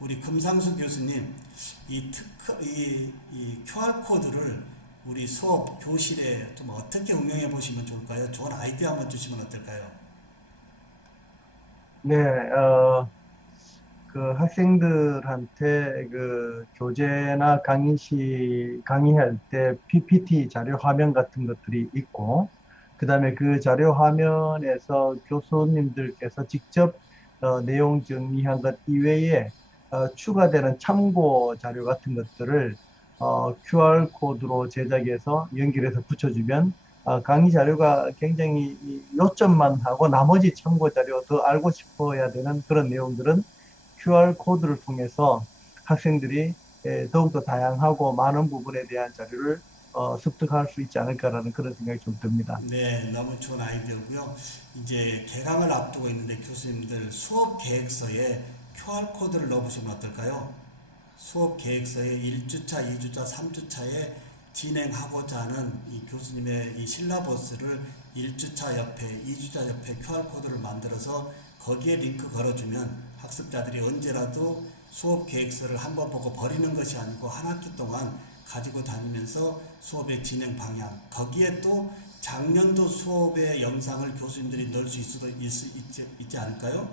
우리 금상수 교수님, 이 특허, 이 QR 코드를 우리 수업 교실에 좀 어떻게 응용해 보시면 좋을까요? 좋은 아이디어 한번 주시면 어떨까요? 네, 그 학생들한테 그 교재나 강의할 때 PPT 자료 화면 같은 것들이 있고, 그 다음에 그 자료 화면에서 교수님들께서 직접 내용 정리한 것 이외에 추가되는 참고 자료 같은 것들을 QR 코드로 제작해서 연결해서 붙여주면 강의 자료가 굉장히 요점만 하고 나머지 참고 자료 더 알고 싶어야 되는 그런 내용들은 QR 코드를 통해서 학생들이 더욱더 다양하고 많은 부분에 대한 자료를 습득할 수 있지 않을까라는 그런 생각이 좀 듭니다. 네, 너무 좋은 아이디어고요. 이제 개강을 앞두고 있는데 교수님들 수업 계획서에 QR 코드를 넣어보시면 어떨까요? 수업 계획서에 1주차, 2주차, 3주차에 진행하고자 하는 이 교수님의 이 실라버스를 1주차 옆에, 2주차 옆에 QR 코드를 만들어서 거기에 링크 걸어주면 학습자들이 언제라도 수업 계획서를 한번 보고 버리는 것이 아니고 한 학기 동안 가지고 다니면서 수업의 진행 방향, 거기에 또 작년도 수업의 영상을 교수님들이 넣을 수 있지 않을까요?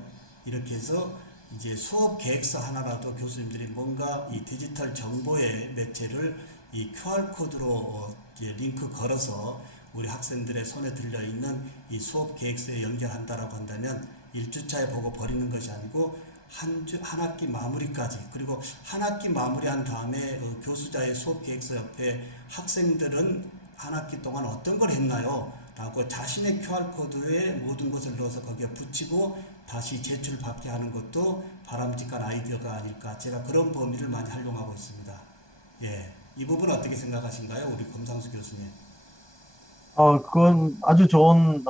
이렇게 해서 이제 수업 계획서 하나라도 교수님들이 뭔가 이 디지털 정보의 매체를 이 QR 코드로 이제 링크 걸어서 우리 학생들의 손에 들려 있는 이 수업 계획서에 연결한다라고 한다면 1주차에 보고 버리는 것이 아니고 한 학기 마무리까지, 그리고 한 학기 마무리한 다음에 교수자의 수업 계획서 옆에 학생들은 한 학기 동안 어떤 걸 했나요? 라고 자신의 QR코드에 모든 것을 넣어서 거기에 붙이고 다시 제출받게 하는 것도 바람직한 아이디어가 아닐까. 제가 그런 범위를 많이 활용하고 있습니다. 예, 이 부분 어떻게 생각하신가요? 우리 검상수 교수님. 그건 아주 좋은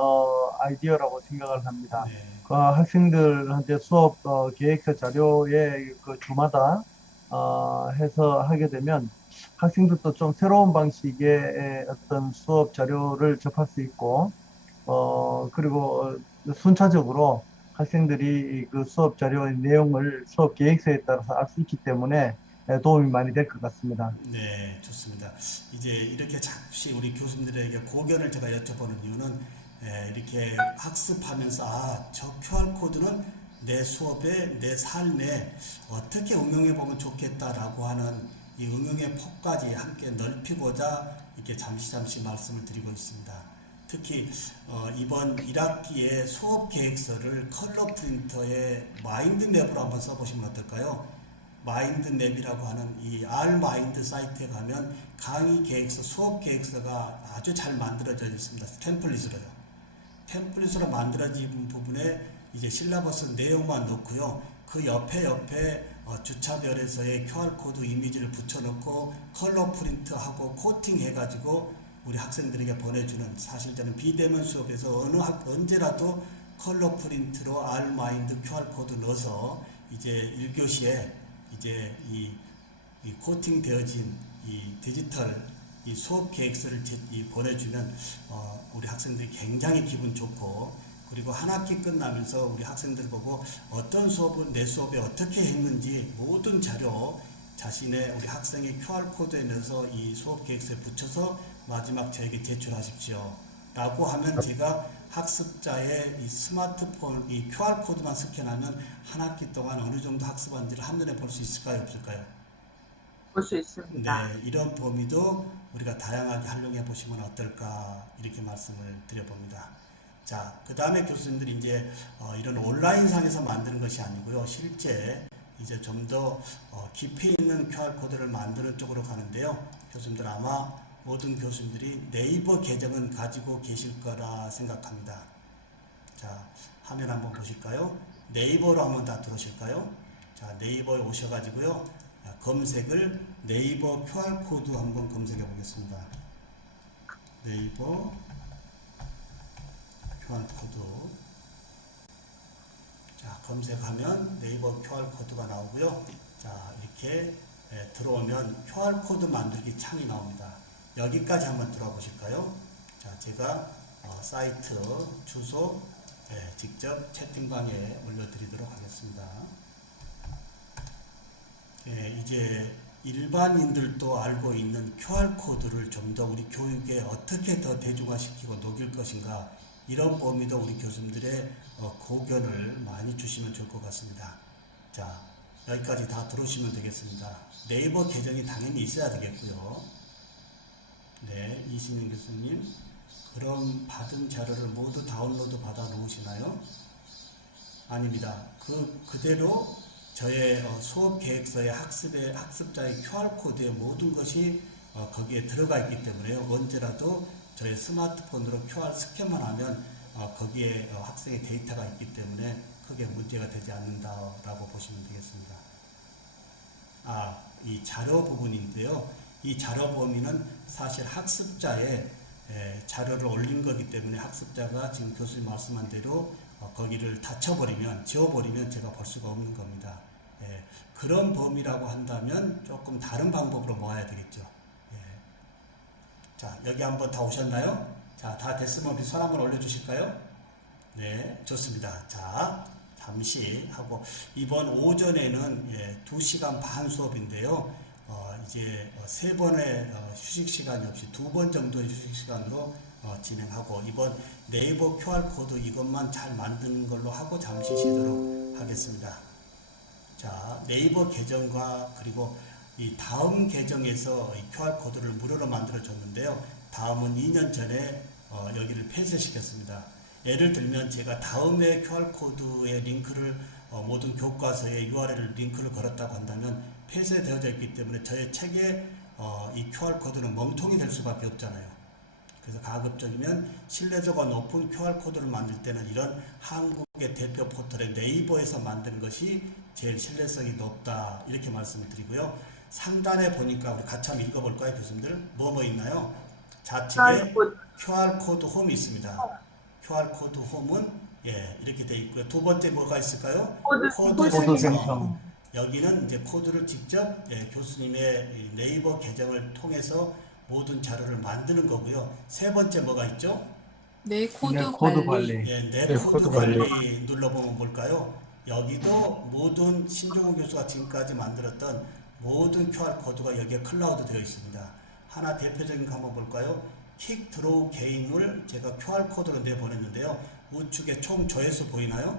아이디어라고 생각을 합니다. 네. 그 학생들한테 수업 계획서 자료에 그 주마다 해서 하게 되면 학생들도 좀 새로운 방식의 어떤 수업 자료를 접할 수 있고, 그리고 순차적으로 학생들이 그 수업 자료의 내용을 수업 계획서에 따라서 알 수 있기 때문에 도움이 많이 될 것 같습니다. 네, 좋습니다. 이제 이렇게 잠시 우리 교수님들에게 고견을 제가 여쭤보는 이유는 이렇게 학습하면서 저 QR코드는 내 수업에, 내 삶에 어떻게 응용해 보면 좋겠다라고 하는 이 응용의 폭까지 함께 넓히고자 이렇게 잠시 말씀을 드리고 있습니다. 특히 이번 1학기에 수업 계획서를 컬러 프린터에 마인드맵으로 한번 써보시면 어떨까요? 마인드맵이라고 하는 이 R마인드 사이트에 가면 강의 계획서, 수업 계획서가 아주 잘 만들어져 있습니다. 템플릿으로요. 템플릿으로 만들어진 부분에 이제 실라버스 내용만 넣고요. 그 옆에 주차별에서의 QR코드 이미지를 붙여놓고 컬러 프린트하고 코팅 해가지고 우리 학생들에게 보내주는, 사실 저는 비대면 수업에서 언제라도 컬러 프린트로 R마인드 QR코드 넣어서 이제 1교시에 이제 이 코팅 되어진 이 디지털 이 수업 계획서를 보내주면 우리 학생들이 굉장히 기분 좋고, 그리고 한 학기 끝나면서 우리 학생들 보고 어떤 수업을 내 수업에 어떻게 했는지 모든 자료 자신의 우리 학생의 QR코드에 넣어서 이 수업 계획서에 붙여서 마지막 저에게 제출하십시오 라고 하면 제가 학습자의 이 스마트폰 이 QR코드만 스캔하면 한 학기 동안 어느 정도 학습한지를 한눈에 볼 수 있을까요? 없을까요? 볼 수 있습니다. 네, 이런 범위도 우리가 다양하게 활용해 보시면 어떨까 이렇게 말씀을 드려봅니다. 자, 그 다음에 교수님들이 이제 이런 온라인상에서 만드는 것이 아니고요. 실제 이제 좀 더 깊이 있는 QR코드를 만드는 쪽으로 가는데요. 교수님들 아마 모든 교수님들이 네이버 계정은 가지고 계실 거라 생각합니다. 자, 화면 한번 보실까요? 네이버로 한번 다 들어오실까요? 자, 네이버에 오셔가지고요. 검색을 네이버 QR코드 한번 검색해 보겠습니다. 네이버 QR코드. 자, 검색하면 네이버 QR코드가 나오고요. 자, 이렇게 들어오면 QR코드 만들기 창이 나옵니다. 여기까지 한번 들어보실까요? 자, 제가 사이트 주소 직접 채팅방에 올려드리도록 하겠습니다. 이제 일반인들도 알고 있는 QR코드를 좀 더 우리 교육에 어떻게 더 대중화시키고 녹일 것인가, 이런 범위도 우리 교수님들의 고견을 많이 주시면 좋을 것 같습니다. 자, 여기까지 다 들어오시면 되겠습니다. 네이버 계정이 당연히 있어야 되겠고요. 네, 이신영 교수님, 그럼 받은 자료를 모두 다운로드 받아 놓으시나요? 아닙니다. 그대로 저의 수업 계획서의 학습자의 QR코드의 모든 것이 거기에 들어가 있기 때문에 언제라도 저의 스마트폰으로 QR 스캔만 하면 거기에 학생의 데이터가 있기 때문에 크게 문제가 되지 않는다라고 보시면 되겠습니다. 이 자료 부분인데요. 이 자료 범위는 사실 학습자의 자료를 올린 거기 때문에 학습자가 지금 교수님 말씀한 대로 거기를 닫혀버리면, 지워버리면 제가 볼 수가 없는 겁니다. 그런 범위라고 한다면 조금 다른 방법으로 모아야 되겠죠. 자, 여기 한번 다 오셨나요? 자, 다 됐으면 우리 손 한번 올려주실까요? 네, 좋습니다. 자, 잠시 하고, 이번 오전에는 2시간 반 수업인데요. 이제 3번의 휴식 시간이 없이 2번 정도의 휴식 시간으로 진행하고, 이번 네이버 QR코드 이것만 잘 만드는 걸로 하고 잠시 쉬도록 하겠습니다. 자, 네이버 계정과 그리고 이 다음 계정에서 이 QR코드를 무료로 만들어 줬는데요. 다음은 2년 전에 여기를 폐쇄시켰습니다. 예를 들면 제가 다음에 QR코드의 링크를 모든 교과서에 URL 링크를 걸었다고 한다면 폐쇄되어져 있기 때문에 저의 책에 이 QR코드는 멍통이 될 수밖에 없잖아요. 그래서 가급적이면 신뢰도가 높은 QR코드를 만들 때는 이런 한국의 대표 포털의 네이버에서 만드는 것이 제일 신뢰성이 높다, 이렇게 말씀을 드리고요. 상단에 보니까 우리 같이 한번 읽어볼까요, 교수님들? 뭐 있나요? 좌측에 QR코드 홈이 있습니다. QR코드 홈은 이렇게 돼 있고요. 두 번째 뭐가 있을까요? 코드 생성. 여기는 이제 코드를 직접 교수님의 네이버 계정을 통해서 모든 자료를 만드는 거고요. 세 번째 뭐가 있죠? 네, 코드 관리. 내 코드 관리 눌러보면 뭘까요? 여기도 모든 신종훈 교수가 지금까지 만들었던 모든 QR코드가 여기에 클라우드 되어 있습니다. 하나 대표적인 거 한번 볼까요? 킥 드로우 게임을 제가 QR코드로 내보냈는데요. 우측에 총 조회수 보이나요?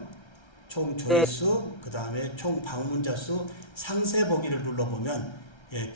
총 조회수, 그 다음에 총 방문자 수, 상세 보기를 눌러보면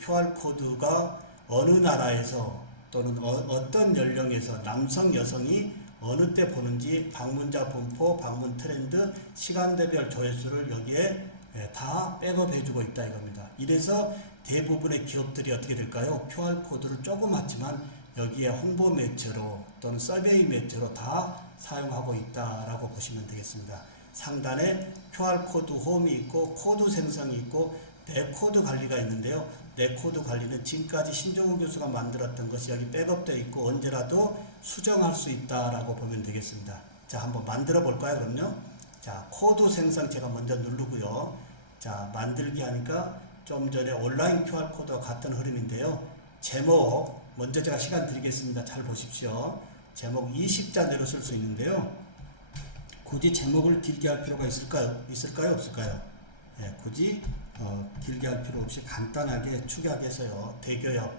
QR코드가 어느 나라에서 또는 어떤 연령에서 남성, 여성이 어느 때 보는지 방문자 분포, 방문 트렌드, 시간대별 조회수를 여기에 다 백업해주고 있다 이겁니다. 이래서 대부분의 기업들이 어떻게 될까요? QR코드를 조그맣지만 여기에 홍보 매체로 또는 서베이 매체로 다 사용하고 있다라고 보시면 되겠습니다. 상단에 QR코드 홈이 있고 코드 생성이 있고 내 코드 관리가 있는데요. 내 코드 관리는 지금까지 신종훈 교수가 만들었던 것이 여기 백업되어 있고 언제라도 수정할 수 있다라고 보면 되겠습니다. 자, 한번 만들어 볼까요, 그럼요? 자, 코드 생성 제가 먼저 누르고요. 자, 만들기 하니까 좀 전에 온라인 QR코드와 같은 흐름인데요. 제목, 먼저 제가 시간 드리겠습니다. 잘 보십시오. 제목 20자 내로 쓸 수 있는데요. 굳이 제목을 길게 할 필요가 있을까요? 없을까요? 굳이 길게 할 필요 없이 간단하게 축약해서요. 대교역.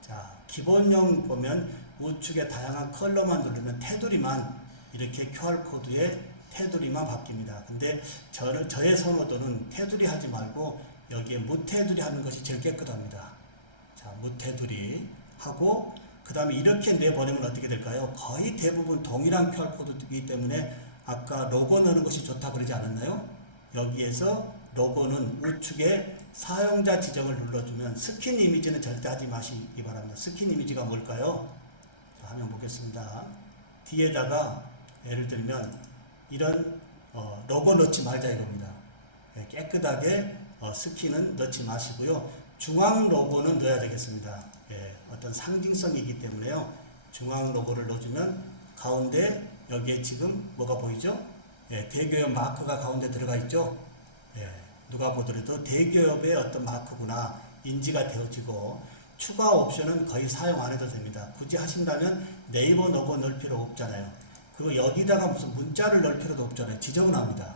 자, 기본형 보면 우측에 다양한 컬러만 누르면 테두리만 이렇게 QR코드에 테두리만 바뀝니다. 근데 저의 선호도는 테두리 하지 말고 여기에 무테두리 하는 것이 제일 깨끗합니다. 자, 무테두리 하고 그 다음에 이렇게 내보내면 어떻게 될까요? 거의 대부분 동일한 QR코드이기 때문에 아까 로고 넣는 것이 좋다 그러지 않았나요? 여기에서 로고는 우측에 사용자 지정을 눌러주면 스킨 이미지는 절대 하지 마시기 바랍니다. 스킨 이미지가 뭘까요? 자, 화면 보겠습니다. 뒤에다가 예를 들면 이런 로고 넣지 말자 이겁니다. 깨끗하게 스킨은 넣지 마시고요. 중앙 로고는 넣어야 되겠습니다. 어떤 상징성이기 때문에요. 중앙 로고를 넣어주면 가운데 여기에 지금 뭐가 보이죠? 대기업 마크가 가운데 들어가 있죠? 누가 보더라도 대기업의 어떤 마크구나 인지가 되어지고 추가 옵션은 거의 사용 안 해도 됩니다. 굳이 하신다면 네이버 로고 넣을 필요 없잖아요. 그리고 여기다가 무슨 문자를 넣을 필요도 없잖아요. 지저분합니다.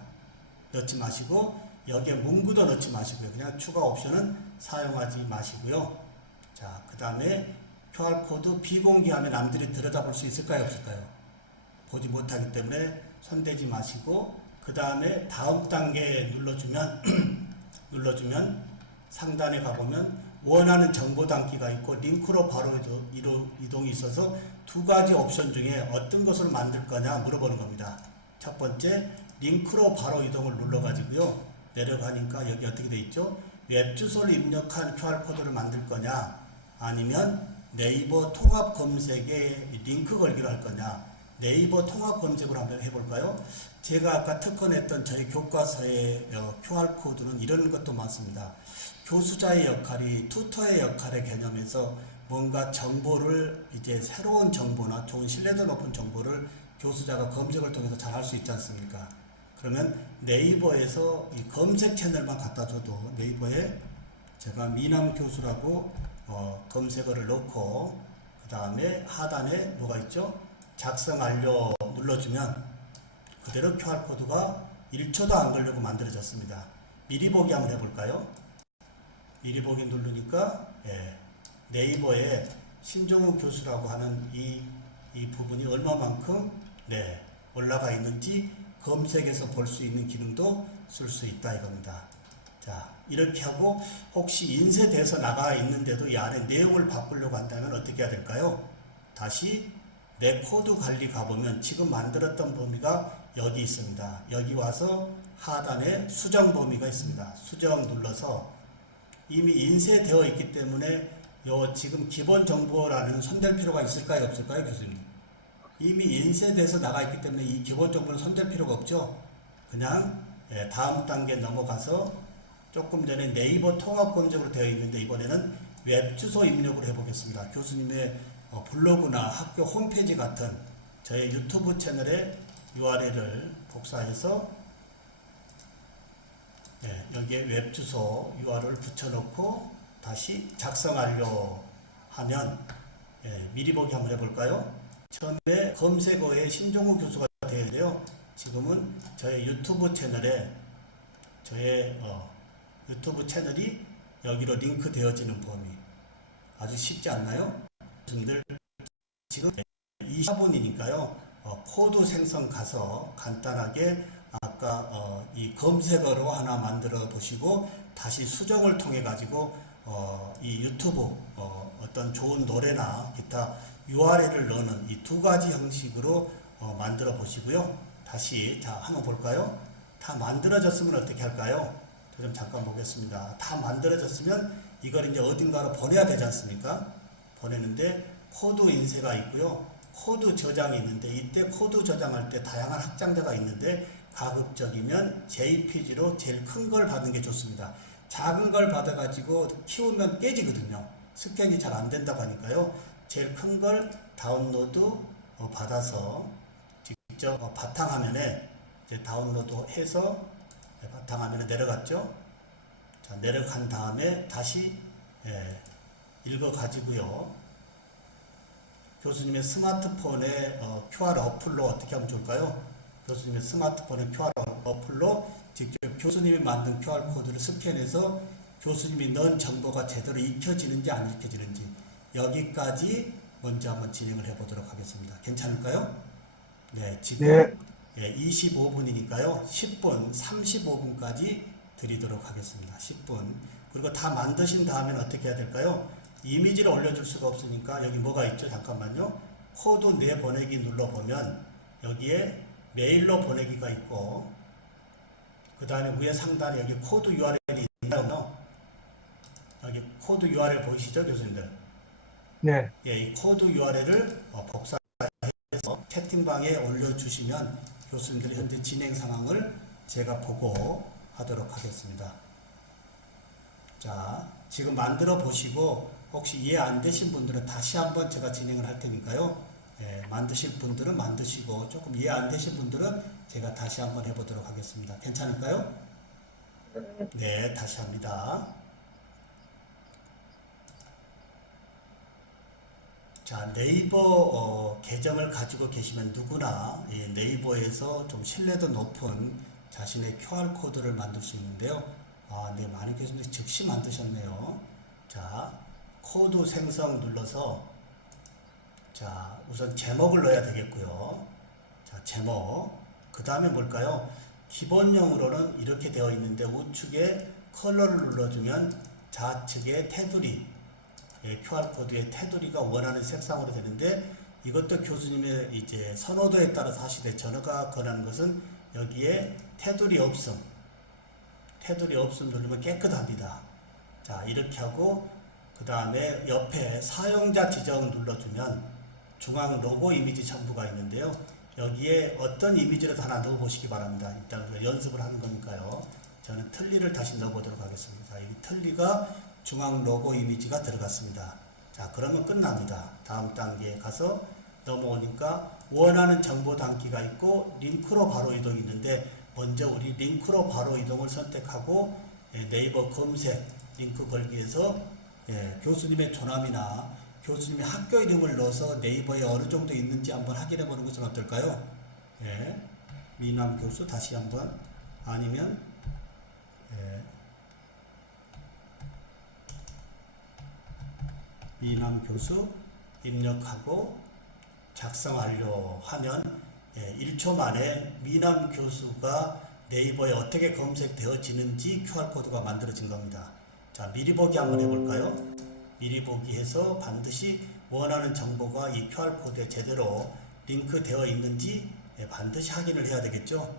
넣지 마시고 여기에 문구도 넣지 마시고요. 그냥 추가 옵션은 사용하지 마시고요. 자, 그 다음에 QR코드 비공개하면 남들이 들여다볼 수 있을까요? 없을까요? 보지 못하기 때문에 손대지 마시고 그 다음에 다음 단계 눌러주면 눌러주면 상단에 가보면 원하는 정보 담기가 있고 링크로 바로 이동이 있어서 두 가지 옵션 중에 어떤 것을 만들 거냐 물어보는 겁니다. 첫 번째 링크로 바로 이동을 눌러가지고요. 내려가니까 여기 어떻게 돼 있죠? 웹 주소를 입력한 QR코드를 만들 거냐 아니면 네이버 통합 검색에 링크 걸기로 할 거냐. 네이버 통합 검색을 한번 해볼까요? 제가 아까 특허냈던 저희 교과서의 QR코드는 이런 것도 많습니다. 교수자의 역할이 튜터의 역할의 개념에서 뭔가 정보를 이제 새로운 정보나 좋은 신뢰도 높은 정보를 교수자가 검색을 통해서 잘 할 수 있지 않습니까? 그러면 네이버에서 이 검색 채널만 갖다 줘도 네이버에 제가 미남 교수라고 검색어를 넣고 그 다음에 하단에 뭐가 있죠? 작성 완료 눌러주면 그대로 QR코드가 1초도 안 걸리고 만들어졌습니다. 미리 보기 한번 해볼까요? 미리 보기 누르니까 네이버에 신종우 교수라고 하는 이 부분이 얼마만큼 올라가 있는지 검색해서 볼 수 있는 기능도 쓸 수 있다 이겁니다. 자, 이렇게 하고 혹시 인쇄돼서 나가 있는데도 이 안에 내용을 바꾸려고 한다면 어떻게 해야 될까요? 다시 레코드 관리 가보면 지금 만들었던 범위가 여기 있습니다. 여기 와서 하단에 수정 범위가 있습니다. 수정 눌러서 이미 인쇄되어 있기 때문에 요 지금 기본 정보라는 손댈 필요가 있을까요? 없을까요? 교수님? 이미 인쇄돼서 나가 있기 때문에 이 기본 정보는 손댈 필요가 없죠. 그냥 다음 단계 넘어가서 조금 전에 네이버 통합 검색으로 되어 있는데 이번에는 웹 주소 입력을 해보겠습니다. 교수님의 블로그나 학교 홈페이지 같은 저의 유튜브 채널의 URL을 복사해서 여기에 웹 주소 URL을 붙여놓고 다시 작성 완료 하면 미리 보기 한번 해볼까요? 처음에 검색어에 신종우 교수가 되어 있는데요. 지금은 저의 유튜브 채널에 저의 유튜브 채널이 여기로 링크 되어지는 범위 아주 쉽지 않나요? 여러분들 지금 24분이니까요. 코드 생성 가서 간단하게 아까 이 검색어로 하나 만들어 보시고 다시 수정을 통해 가지고 이 유튜브 어떤 좋은 노래나 기타 URL을 넣는 이 두 가지 형식으로 만들어 보시고요. 다시 자 한번 볼까요? 다 만들어졌으면 어떻게 할까요? 저 좀 잠깐 보겠습니다. 다 만들어졌으면 이걸 이제 어딘가로 보내야 되지 않습니까? 보내는데 코드 인쇄가 있고요. 코드 저장이 있는데 이때 코드 저장할 때 다양한 확장자가 있는데 가급적이면 JPG로 제일 큰 걸 받는 게 좋습니다. 작은 걸 받아가지고 키우면 깨지거든요. 스캔이 잘 안 된다고 하니까요. 제일 큰 걸 다운로드 받아서 직접 바탕화면에 이제 다운로드 해서 바탕화면에 내려갔죠. 자, 내려간 다음에 다시 읽어가지고요. 교수님의 스마트폰에 QR 어플로 어떻게 하면 좋을까요? 교수님의 스마트폰에 QR 어플로 직접 교수님이 만든 QR코드를 스캔해서 교수님이 넣은 정보가 제대로 익혀지는지 안 익혀지는지 여기까지 먼저 한번 진행을 해보도록 하겠습니다. 괜찮을까요? 네, 지금 25분이니까요. 10분, 35분까지 드리도록 하겠습니다. 10분. 그리고 다 만드신 다음에는 어떻게 해야 될까요? 이미지를 올려줄 수가 없으니까 여기 뭐가 있죠? 잠깐만요. 코드 내보내기 눌러보면 여기에 메일로 보내기가 있고 그 다음에 위에 상단에 여기 코드 URL이 있나요? 여기 코드 URL 보이시죠, 교수님들? 네. 이 코드 URL을 복사해서 채팅방에 올려주시면 교수님들이 현재 진행 상황을 제가 보고 하도록 하겠습니다. 자, 지금 만들어 보시고 혹시 이해 안 되신 분들은 다시 한번 제가 진행을 할 테니까요. 만드실 분들은 만드시고 조금 이해 안 되신 분들은 제가 다시 한번 해보도록 하겠습니다. 괜찮을까요? 네, 다시 합니다. 자, 네이버 계정을 가지고 계시면 누구나 이 네이버에서 좀 신뢰도 높은 자신의 QR코드를 만들 수 있는데요. 네, 많은 교수님들이 즉시 만드셨네요. 자, 코드 생성 눌러서 자, 우선 제목을 넣어야 되겠고요. 자, 제목. 그 다음에 뭘까요? 기본형으로는 이렇게 되어 있는데 우측에 컬러를 눌러주면 좌측에 테두리, QR코드의 테두리가 원하는 색상으로 되는데 이것도 교수님의 이제 선호도에 따라서 하시되 저가 권하는 것은 여기에 테두리 없음 누르면 깨끗합니다. 자, 이렇게 하고 그 다음에 옆에 사용자 지정 눌러주면 중앙 로고 이미지 첨부가 있는데요. 여기에 어떤 이미지라도 하나 넣어 보시기 바랍니다. 일단 연습을 하는 거니까요. 저는 틀니를 다시 넣어 보도록 하겠습니다. 이 틀니가 중앙 로고 이미지가 들어갔습니다. 자, 그러면 끝납니다. 다음 단계에 가서 넘어오니까 원하는 정보 담기가 있고 링크로 바로 이동이 있는데 먼저 우리 링크로 바로 이동을 선택하고 네이버 검색 링크 걸기에서 교수님의 조남이나 교수님의 학교 이름을 넣어서 네이버에 어느 정도 있는지 한번 확인해 보는 것은 어떨까요? 미남 교수 다시 한번 아니면 미남 교수 입력하고 작성 완료하면 1초 만에 미남 교수가 네이버에 어떻게 검색되어지는지 QR코드가 만들어진 겁니다. 자, 미리 보기 한번 해볼까요? 미리 보기 해서 반드시 원하는 정보가 이 QR코드에 제대로 링크되어 있는지 반드시 확인을 해야 되겠죠.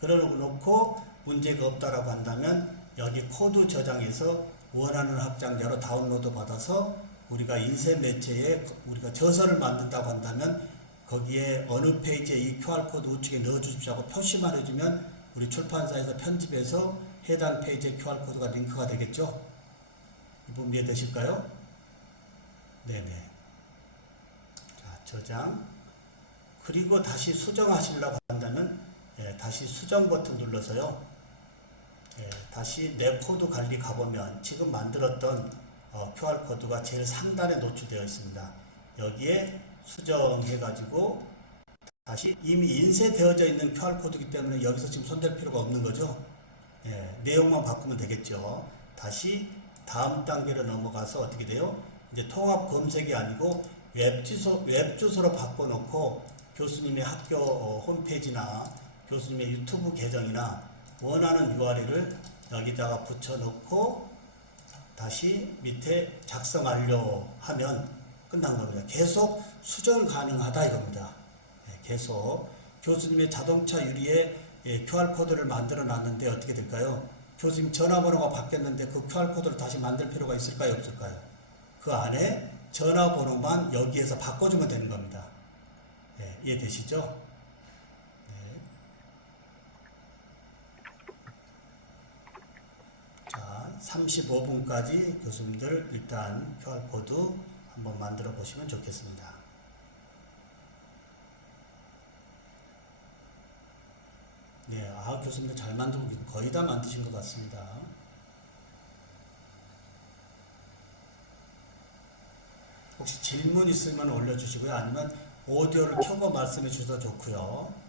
그러놓고 문제가 없다라고 한다면 여기 코드 저장해서 원하는 확장자로 다운로드 받아서 우리가 인쇄 매체에 우리가 저서를 만든다고 한다면 거기에 어느 페이지에 이 QR코드 우측에 넣어주십시오 하고 표시만 해주면 우리 출판사에서 편집해서 해당 페이지에 QR코드가 링크가 되겠죠. 이 부분 이해되실까요? 네네. 자, 저장. 그리고 다시 수정하시려고 한다면 다시 수정 버튼 눌러서요. 다시 내 코드 관리 가보면 지금 만들었던 QR코드가 제일 상단에 노출되어 있습니다. 여기에 수정해가지고 다시 이미 인쇄되어져 있는 QR코드이기 때문에 여기서 지금 손댈 필요가 없는 거죠. 내용만 바꾸면 되겠죠. 다시 다음 단계로 넘어가서 어떻게 돼요? 이제 통합 검색이 아니고 웹주소로 바꿔놓고 교수님의 학교 홈페이지나 교수님의 유튜브 계정이나 원하는 URL을 여기다가 붙여놓고 다시 밑에 작성 완료하면 끝난 겁니다. 계속 수정 가능하다 이겁니다. 계속 교수님의 자동차 유리에 QR코드를 만들어 놨는데 어떻게 될까요? 교수님 전화번호가 바뀌었는데 그 QR코드를 다시 만들 필요가 있을까요? 없을까요? 그 안에 전화번호만 여기에서 바꿔주면 되는 겁니다. 이해되시죠? 자, 35분까지 교수님들 일단 QR코드 한번 만들어 보시면 좋겠습니다. 교수님들 잘 만들고 거의 다 만드신 것 같습니다. 혹시 질문 있으면 올려주시고요. 아니면 오디오를 켜고 말씀해 주셔도 좋고요.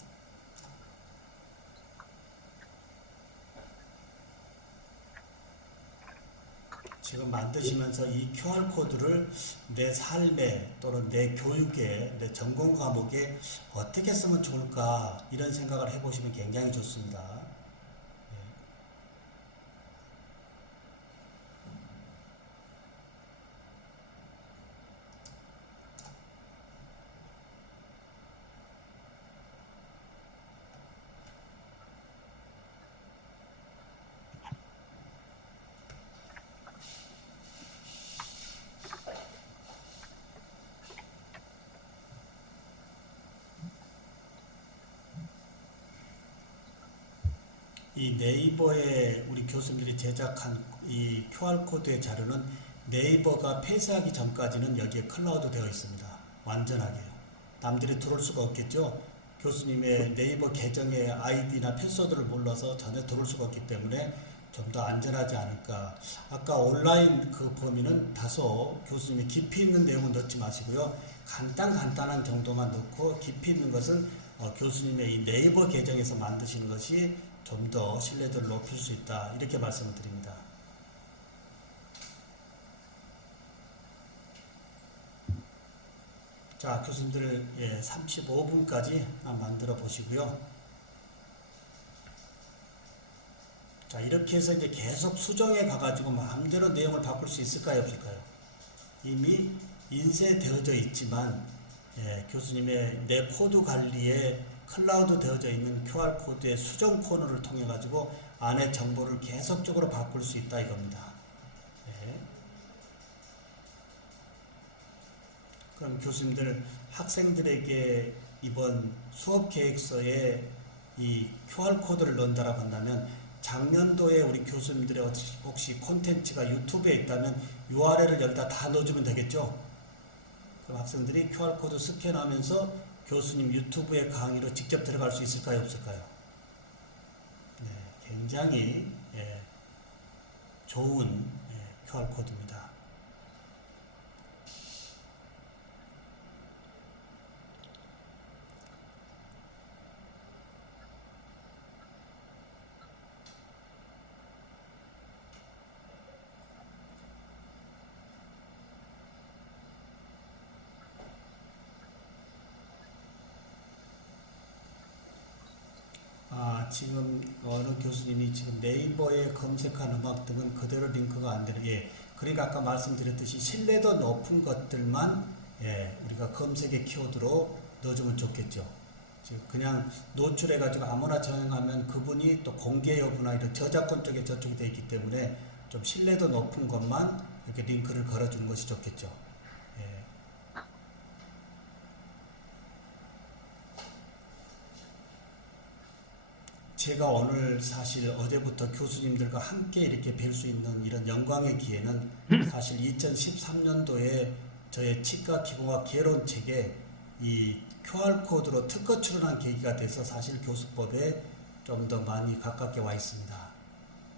지금 만드시면서 이 QR코드를 내 삶에 또는 내 교육에, 내 전공 과목에 어떻게 쓰면 좋을까 이런 생각을 해보시면 굉장히 좋습니다. 이 네이버에 우리 교수님들이 제작한 이 QR코드의 자료는 네이버가 폐쇄하기 전까지는 여기에 클라우드 되어 있습니다. 완전하게요. 남들이 들어올 수가 없겠죠. 교수님의 네이버 계정의 아이디나 패스워드를 몰라서 전혀 들어올 수가 없기 때문에 좀 더 안전하지 않을까. 아까 온라인 그 범위는 다소 교수님이 깊이 있는 내용은 넣지 마시고요. 간단한 정도만 넣고 깊이 있는 것은 교수님의 이 네이버 계정에서 만드시는 것이 좀 더 신뢰도를 높일 수 있다. 이렇게 말씀을 드립니다. 자, 교수님들 35분까지 만들어 보시고요. 자, 이렇게 해서 이제 계속 수정해 가가지고 마음대로 내용을 바꿀 수 있을까요, 없을까요? 이미 인쇄되어져 있지만 교수님의 내 코드 관리에 클라우드 되어져 있는 QR코드의 수정 코너를 통해 가지고 안에 정보를 계속적으로 바꿀 수 있다 이겁니다. 그럼 교수님들 학생들에게 이번 수업 계획서에 이 QR코드를 넣는다라고 한다면 작년도에 우리 교수님들의 혹시 콘텐츠가 유튜브에 있다면 URL을 여기다 다 넣어주면 되겠죠? 그럼 학생들이 QR코드 스캔하면서 교수님 유튜브의 강의로 직접 들어갈 수 있을까요? 없을까요? 네, 굉장히 좋은 QR코드입니다. 지금 어느 교수님이 지금 네이버에 검색한 음악 등은 그대로 링크가 안 되는, 그러니까 아까 말씀드렸듯이 신뢰도 높은 것들만 우리가 검색의 키워드로 넣어주면 좋겠죠. 지금 그냥 노출해가지고 아무나 정하면 그분이 또 공개 여부나 이런 저작권 쪽에 저쪽이 되어 있기 때문에 좀 신뢰도 높은 것만 이렇게 링크를 걸어주는 것이 좋겠죠. 제가 오늘 사실 어제부터 교수님들과 함께 이렇게 뵐 수 있는 이런 영광의 기회는 사실 2013년도에 저의 치과 기공학 개론책에 이 QR코드로 특허 출원한 계기가 돼서 사실 교수법에 좀 더 많이 가깝게 와 있습니다.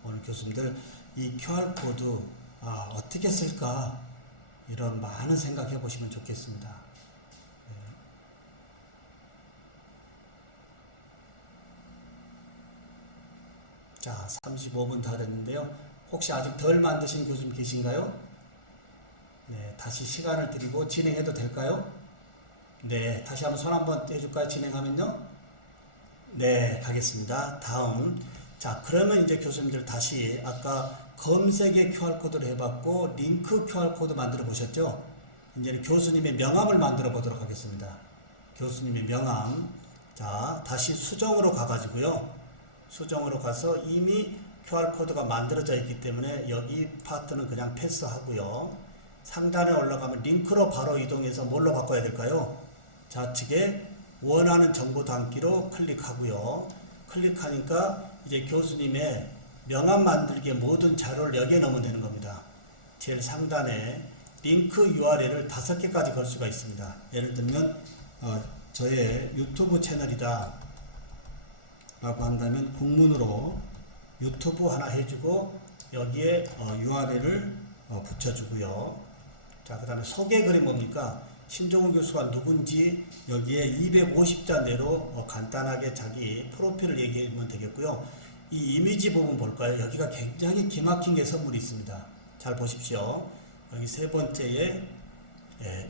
오늘 교수님들 이 QR코드 어떻게 쓸까 이런 많은 생각해 보시면 좋겠습니다. 자, 35분 다 됐는데요. 혹시 아직 덜 만드신 교수님 계신가요? 네, 다시 시간을 드리고 진행해도 될까요? 네, 다시 한번 손 한번 떼줄까요? 진행하면요? 네, 가겠습니다. 다음. 자, 그러면 이제 교수님들 다시 아까 검색의 QR코드를 해봤고 링크 QR코드 만들어 보셨죠? 이제는 교수님의 명함을 만들어 보도록 하겠습니다. 교수님의 명함. 자, 다시 수정으로 가가지고요. 수정으로 가서 이미 QR코드가 만들어져 있기 때문에 여기 파트는 그냥 패스하고요. 상단에 올라가면 링크로 바로 이동해서 뭘로 바꿔야 될까요? 좌측에 원하는 정보 담기로 클릭하고요. 클릭하니까 이제 교수님의 명함 만들기의 모든 자료를 여기에 넣으면 되는 겁니다. 제일 상단에 링크 URL을 5개까지 걸 수가 있습니다. 예를 들면 저의 유튜브 채널이다 라고 한다면 국문으로 유튜브 하나 해주고 여기에 URL을 붙여주고요. 자, 그 다음에 소개글이 뭡니까? 신종훈 교수가 누군지 여기에 250자 내로 간단하게 자기 프로필을 얘기하면 되겠고요. 이 이미지 부분 볼까요? 여기가 굉장히 기막힌 게 선물이 있습니다. 잘 보십시오. 여기 세 번째에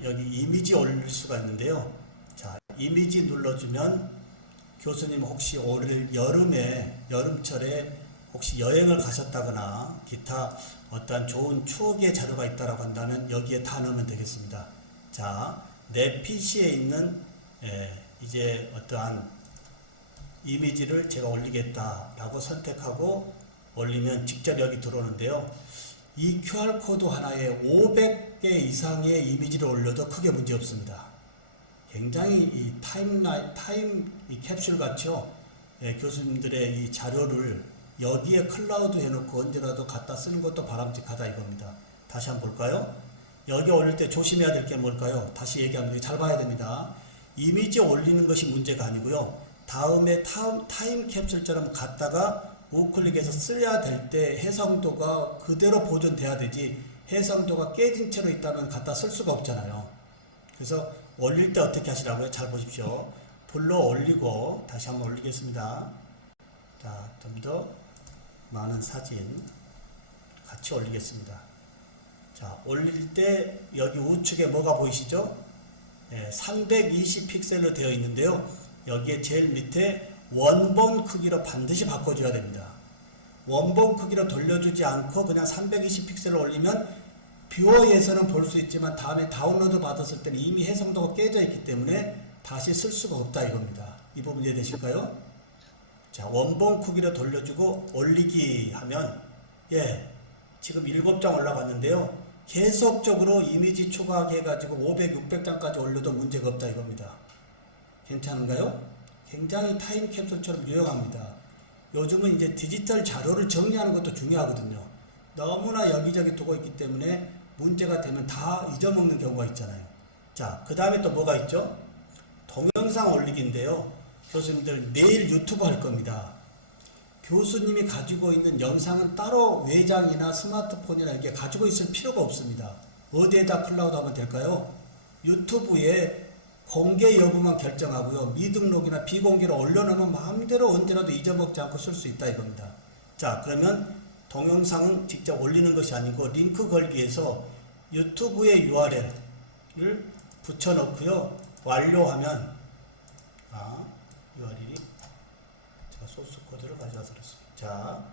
여기 이미지 올릴 수가 있는데요. 자, 이미지 눌러주면 교수님 혹시 올 여름철에 혹시 여행을 가셨다거나 기타 어떠한 좋은 추억의 자료가 있다라고 한다면 여기에 다 넣으면 되겠습니다. 자, 내 PC에 있는 이제 어떠한 이미지를 제가 올리겠다라고 선택하고 올리면 직접 여기 들어오는데요. 이 QR코드 하나에 500개 이상의 이미지를 올려도 크게 문제 없습니다. 굉장히 이 타임 캡슐 같죠? 교수님들의 이 자료를 여기에 클라우드 해놓고 언제라도 갖다 쓰는 것도 바람직하다 이겁니다. 다시 한번 볼까요? 여기 올릴 때 조심해야 될 게 뭘까요? 다시 얘기하면 잘 봐야 됩니다. 이미지 올리는 것이 문제가 아니고요. 다음에 타임 캡슐처럼 갖다가 우클릭해서 써야 될 때 해상도가 그대로 보존돼야 되지, 해상도가 깨진 채로 있다면 갖다 쓸 수가 없잖아요. 그래서 올릴 때 어떻게 하시라고요? 잘 보십시오. 불러 올리고, 다시 한번 올리겠습니다. 자, 좀 더 많은 사진 같이 올리겠습니다. 자, 올릴 때 여기 우측에 뭐가 보이시죠? 320 픽셀로 되어 있는데요. 여기에 제일 밑에 원본 크기로 반드시 바꿔줘야 됩니다. 원본 크기로 돌려주지 않고 그냥 320 픽셀을 올리면 뷰어에서는 볼 수 있지만 다음에 다운로드 받았을 때는 이미 해상도가 깨져 있기 때문에 다시 쓸 수가 없다 이겁니다. 이 부분 이해되실까요? 자, 원본 크기로 돌려주고 올리기 하면, 지금 7장 올라갔는데요. 계속적으로 이미지 추가하게 해가지고 500, 600장까지 올려도 문제가 없다 이겁니다. 괜찮은가요? 굉장히 타임캡슐처럼 유용합니다. 요즘은 이제 디지털 자료를 정리하는 것도 중요하거든요. 너무나 여기저기 두고 있기 때문에 문제가 되면 다 잊어먹는 경우가 있잖아요. 자, 그 다음에 또 뭐가 있죠? 동영상 올리기인데요. 교수님들 내일 유튜브 할 겁니다. 교수님이 가지고 있는 영상은 따로 외장이나 스마트폰이나 이렇게 가지고 있을 필요가 없습니다. 어디에다 클라우드 하면 될까요? 유튜브에 공개 여부만 결정하고요. 미등록이나 비공개로 올려놓으면 마음대로 언제라도 잊어먹지 않고 쓸 수 있다 이겁니다. 자, 그러면 동영상은 직접 올리는 것이 아니고 링크 걸기에서 유튜브의 URL을 붙여놓고요. 완료하면, URL이 제가 소스 코드를 가져와서 그렇습니다. 자,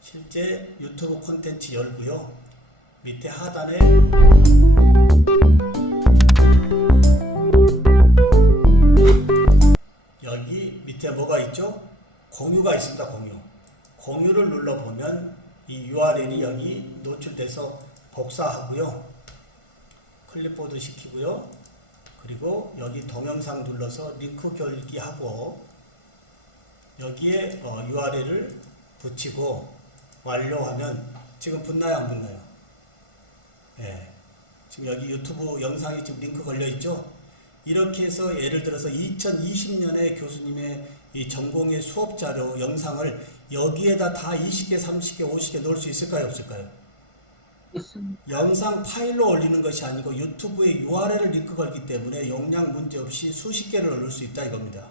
실제 유튜브 콘텐츠 열고요. 밑에 하단에 여기 밑에 뭐가 있죠? 공유가 있습니다. 공유를 눌러보면 이 URL이 여기 노출돼서 복사하고요. 클립보드 시키고요. 그리고 여기 동영상 눌러서 링크 결기하고 여기에 URL을 붙이고 완료하면 지금 붙나요? 안 붙나요? 지금 여기 유튜브 영상이 지금 링크 걸려 있죠? 이렇게 해서 예를 들어서 2020년에 교수님의 이 전공의 수업 자료 영상을 여기에다 다 20개, 30개, 50개 넣을 수 있을까요? 없을까요? 있습니다. 영상 파일로 올리는 것이 아니고 유튜브에 URL을 링크 걸기 때문에 용량 문제 없이 수십 개를 올릴 수 있다 이겁니다.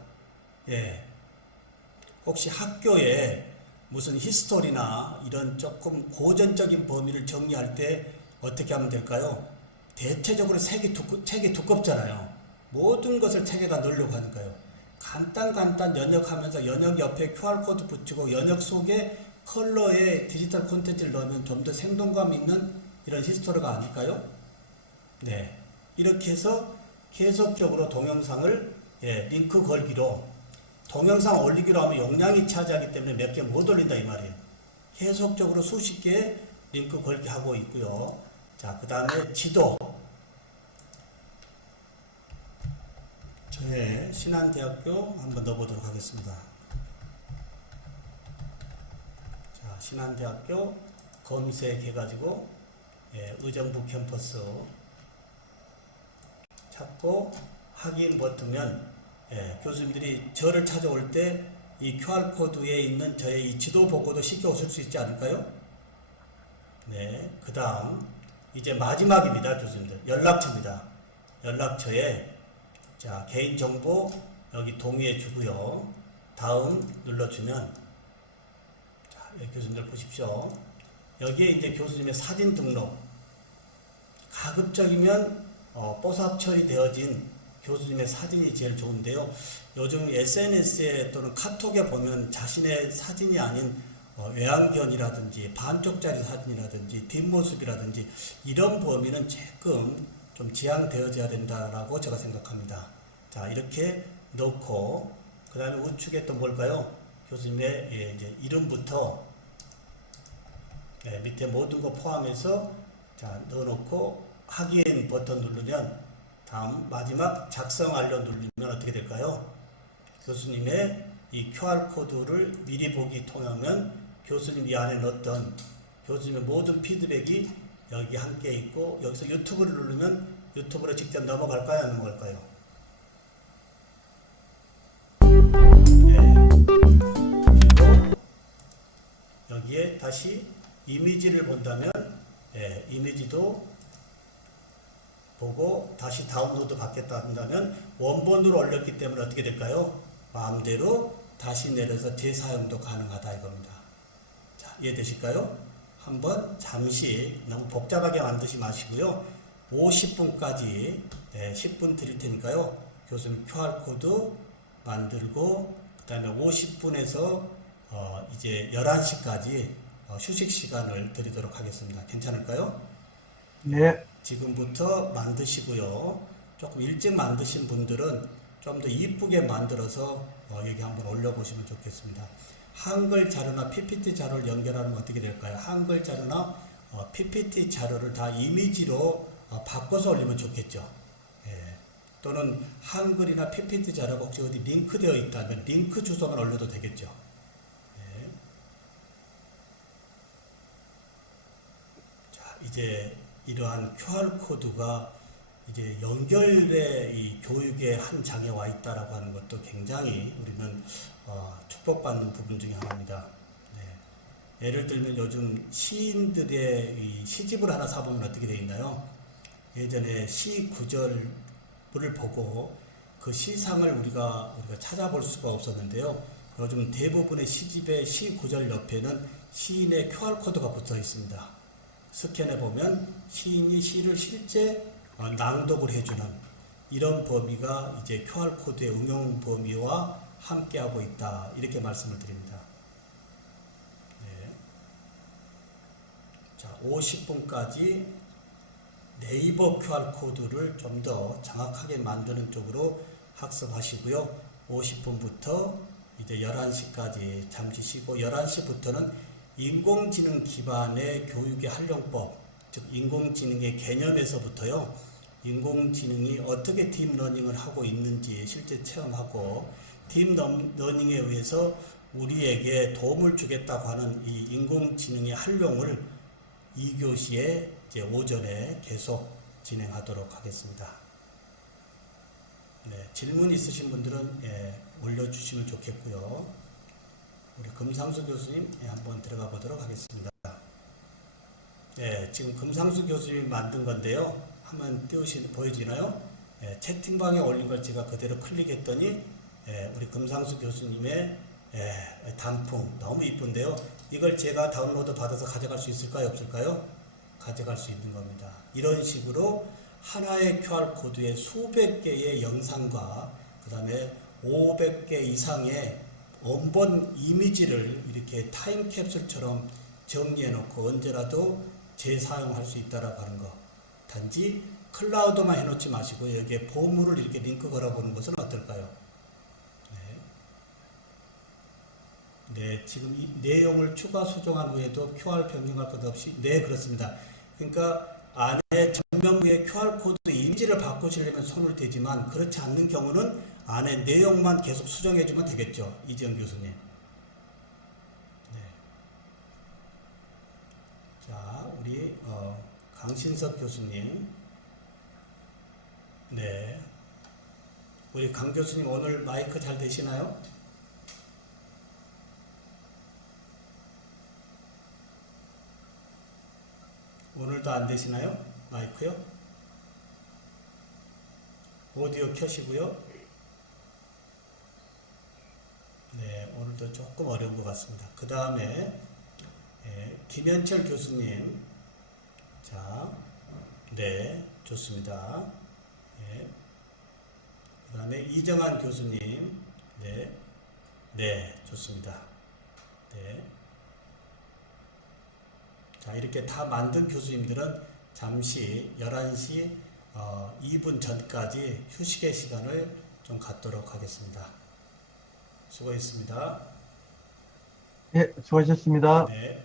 혹시 학교에 무슨 히스토리나 이런 조금 고전적인 범위를 정리할 때 어떻게 하면 될까요? 대체적으로 책이 두껍잖아요. 모든 것을 책에다 넣으려고 하니까요. 간단 연역하면서 연역 옆에 QR코드 붙이고 연역 속에 컬러의 디지털 콘텐츠를 넣으면 좀 더 생동감 있는 이런 히스토리가 아닐까요? 이렇게 해서 계속적으로 동영상을 링크 걸기로, 동영상 올리기로 하면 용량이 차지하기 때문에 몇 개 못 올린다 이 말이에요. 계속적으로 수십 개 링크 걸기 하고 있고요. 자, 그 다음에 지도. 저의 신한대학교 한번 넣어보도록 하겠습니다. 자, 신한대학교 검색해가지고 의정부 캠퍼스 찾고 확인 버튼면 교수님들이 저를 찾아올 때 이 QR코드에 있는 저의 이 지도 보고도 쉽게 오실 수 있지 않을까요? 그 다음 이제 마지막입니다. 교수님들 연락처입니다. 연락처에 자, 개인정보 여기 동의해 주고요. 다음 눌러주면, 자, 여기 교수님들 보십시오. 여기에 이제 교수님의 사진 등록, 가급적이면 뽀샵 처리되어진 교수님의 사진이 제일 좋은데요. 요즘 SNS에 또는 카톡에 보면 자신의 사진이 아닌 외양견이라든지 반쪽짜리 사진이라든지 뒷모습이라든지 이런 범위는 조금 좀 지양되어져야 된다라고 제가 생각합니다. 자, 이렇게 넣고 그 다음에 우측에 또 뭘까요? 교수님의 이제 이름부터 밑에 모든 거 포함해서 자, 넣어놓고 확인 버튼 누르면 다음 마지막 작성 완료 누르면 어떻게 될까요? 교수님의 이 QR코드를 미리 보기 통하면 교수님 이 안에 넣었던 교수님의 모든 피드백이 여기 함께 있고, 여기서 유튜브를 누르면 유튜브로 직접 넘어갈까요? 안 넘어갈까요? 그리고 여기에 다시 이미지를 본다면 이미지도 보고 다시 다운로드 받겠다 한다면 원본으로 올렸기 때문에 어떻게 될까요? 마음대로 다시 내려서 재사용도 가능하다 이겁니다. 자, 이해되실까요? 한번 잠시 너무 복잡하게 만드지 마시고요. 50분까지 10분 드릴 테니까요. 교수님 QR코드 만들고 그 다음에 50분에서 이제 11시까지 휴식 시간을 드리도록 하겠습니다. 괜찮을까요? 네. 지금부터 만드시고요. 조금 일찍 만드신 분들은 좀 더 이쁘게 만들어서 여기 한번 올려보시면 좋겠습니다. 한글 자료나 PPT 자료를 연결하면 어떻게 될까요? 한글 자료나 PPT 자료를 다 이미지로 바꿔서 올리면 좋겠죠. 또는 한글이나 PPT 자료가 혹시 어디 링크되어 있다면 링크 주소만 올려도 되겠죠. 자, 이제 이러한 QR코드가 이제 연결의 이 교육의 한 장에 와 있다라고 하는 것도 굉장히 우리는 축복받는 부분 중에 하나입니다. 예를 들면 요즘 시인들의 이 시집을 하나 사보면 어떻게 되어 있나요? 예전에 시 구절을 보고 그 시상을 우리가 찾아볼 수가 없었는데요. 요즘 대부분의 시집의 시 구절 옆에는 시인의 QR코드가 붙어 있습니다. 스캔해 보면 시인이 시를 실제 낭독을 해주는 이런 범위가 이제 QR코드의 응용 범위와 함께하고 있다. 이렇게 말씀을 드립니다. 자, 50분까지 네이버 QR코드를 좀 더 정확하게 만드는 쪽으로 학습하시고요. 50분부터 이제 11시까지 잠시 쉬고 11시부터는 인공지능 기반의 교육의 활용법, 즉 인공지능의 개념에서부터요. 인공지능이 어떻게 딥러닝을 하고 있는지 실제 체험하고 딥러닝에 의해서 우리에게 도움을 주겠다고 하는 이 인공지능의 활용을 2교시에 이제 오전에 계속 진행하도록 하겠습니다. 질문 있으신 분들은 올려주시면 좋겠고요. 우리 금상수 교수님 한번 들어가 보도록 하겠습니다. 지금 금상수 교수님이 만든 건데요. 한번 보여지나요? 채팅방에 올린 걸 제가 그대로 클릭했더니 우리 금상수 교수님의 단풍 너무 이쁜데요. 이걸 제가 다운로드 받아서 가져갈 수 있을까요? 없을까요? 가져갈 수 있는 겁니다. 이런 식으로 하나의 QR코드에 수백 개의 영상과 그 다음에 500개 이상의 원본 이미지를 이렇게 타임캡슐처럼 정리해 놓고 언제라도 재사용할 수 있다라고 하는 거. 단지 클라우드만 해놓지 마시고 여기에 보물을 이렇게 링크 걸어보는 것은 어떨까요? 지금 이 내용을 추가 수정한 후에도 QR 변경할 것 없이 그렇습니다. 그러니까 안에 전면부의 QR코드 이미지를 바꾸시려면 손을 대지만 그렇지 않는 경우는 안에 내용만 계속 수정해주면 되겠죠. 이지영 교수님. 자, 우리 강신석 교수님. 우리 강 교수님 오늘 마이크 잘 되시나요? 오늘도 안 되시나요? 마이크요? 오디오 켜시고요. 오늘도 조금 어려운 것 같습니다. 그 다음에 김현철 교수님. 자, 좋습니다. 그 다음에 이정한 교수님. 좋습니다. 자, 이렇게 다 만든 교수님들은 잠시 11시 2분 전까지 휴식의 시간을 좀 갖도록 하겠습니다. 수고했습니다. 수고하셨습니다. 네.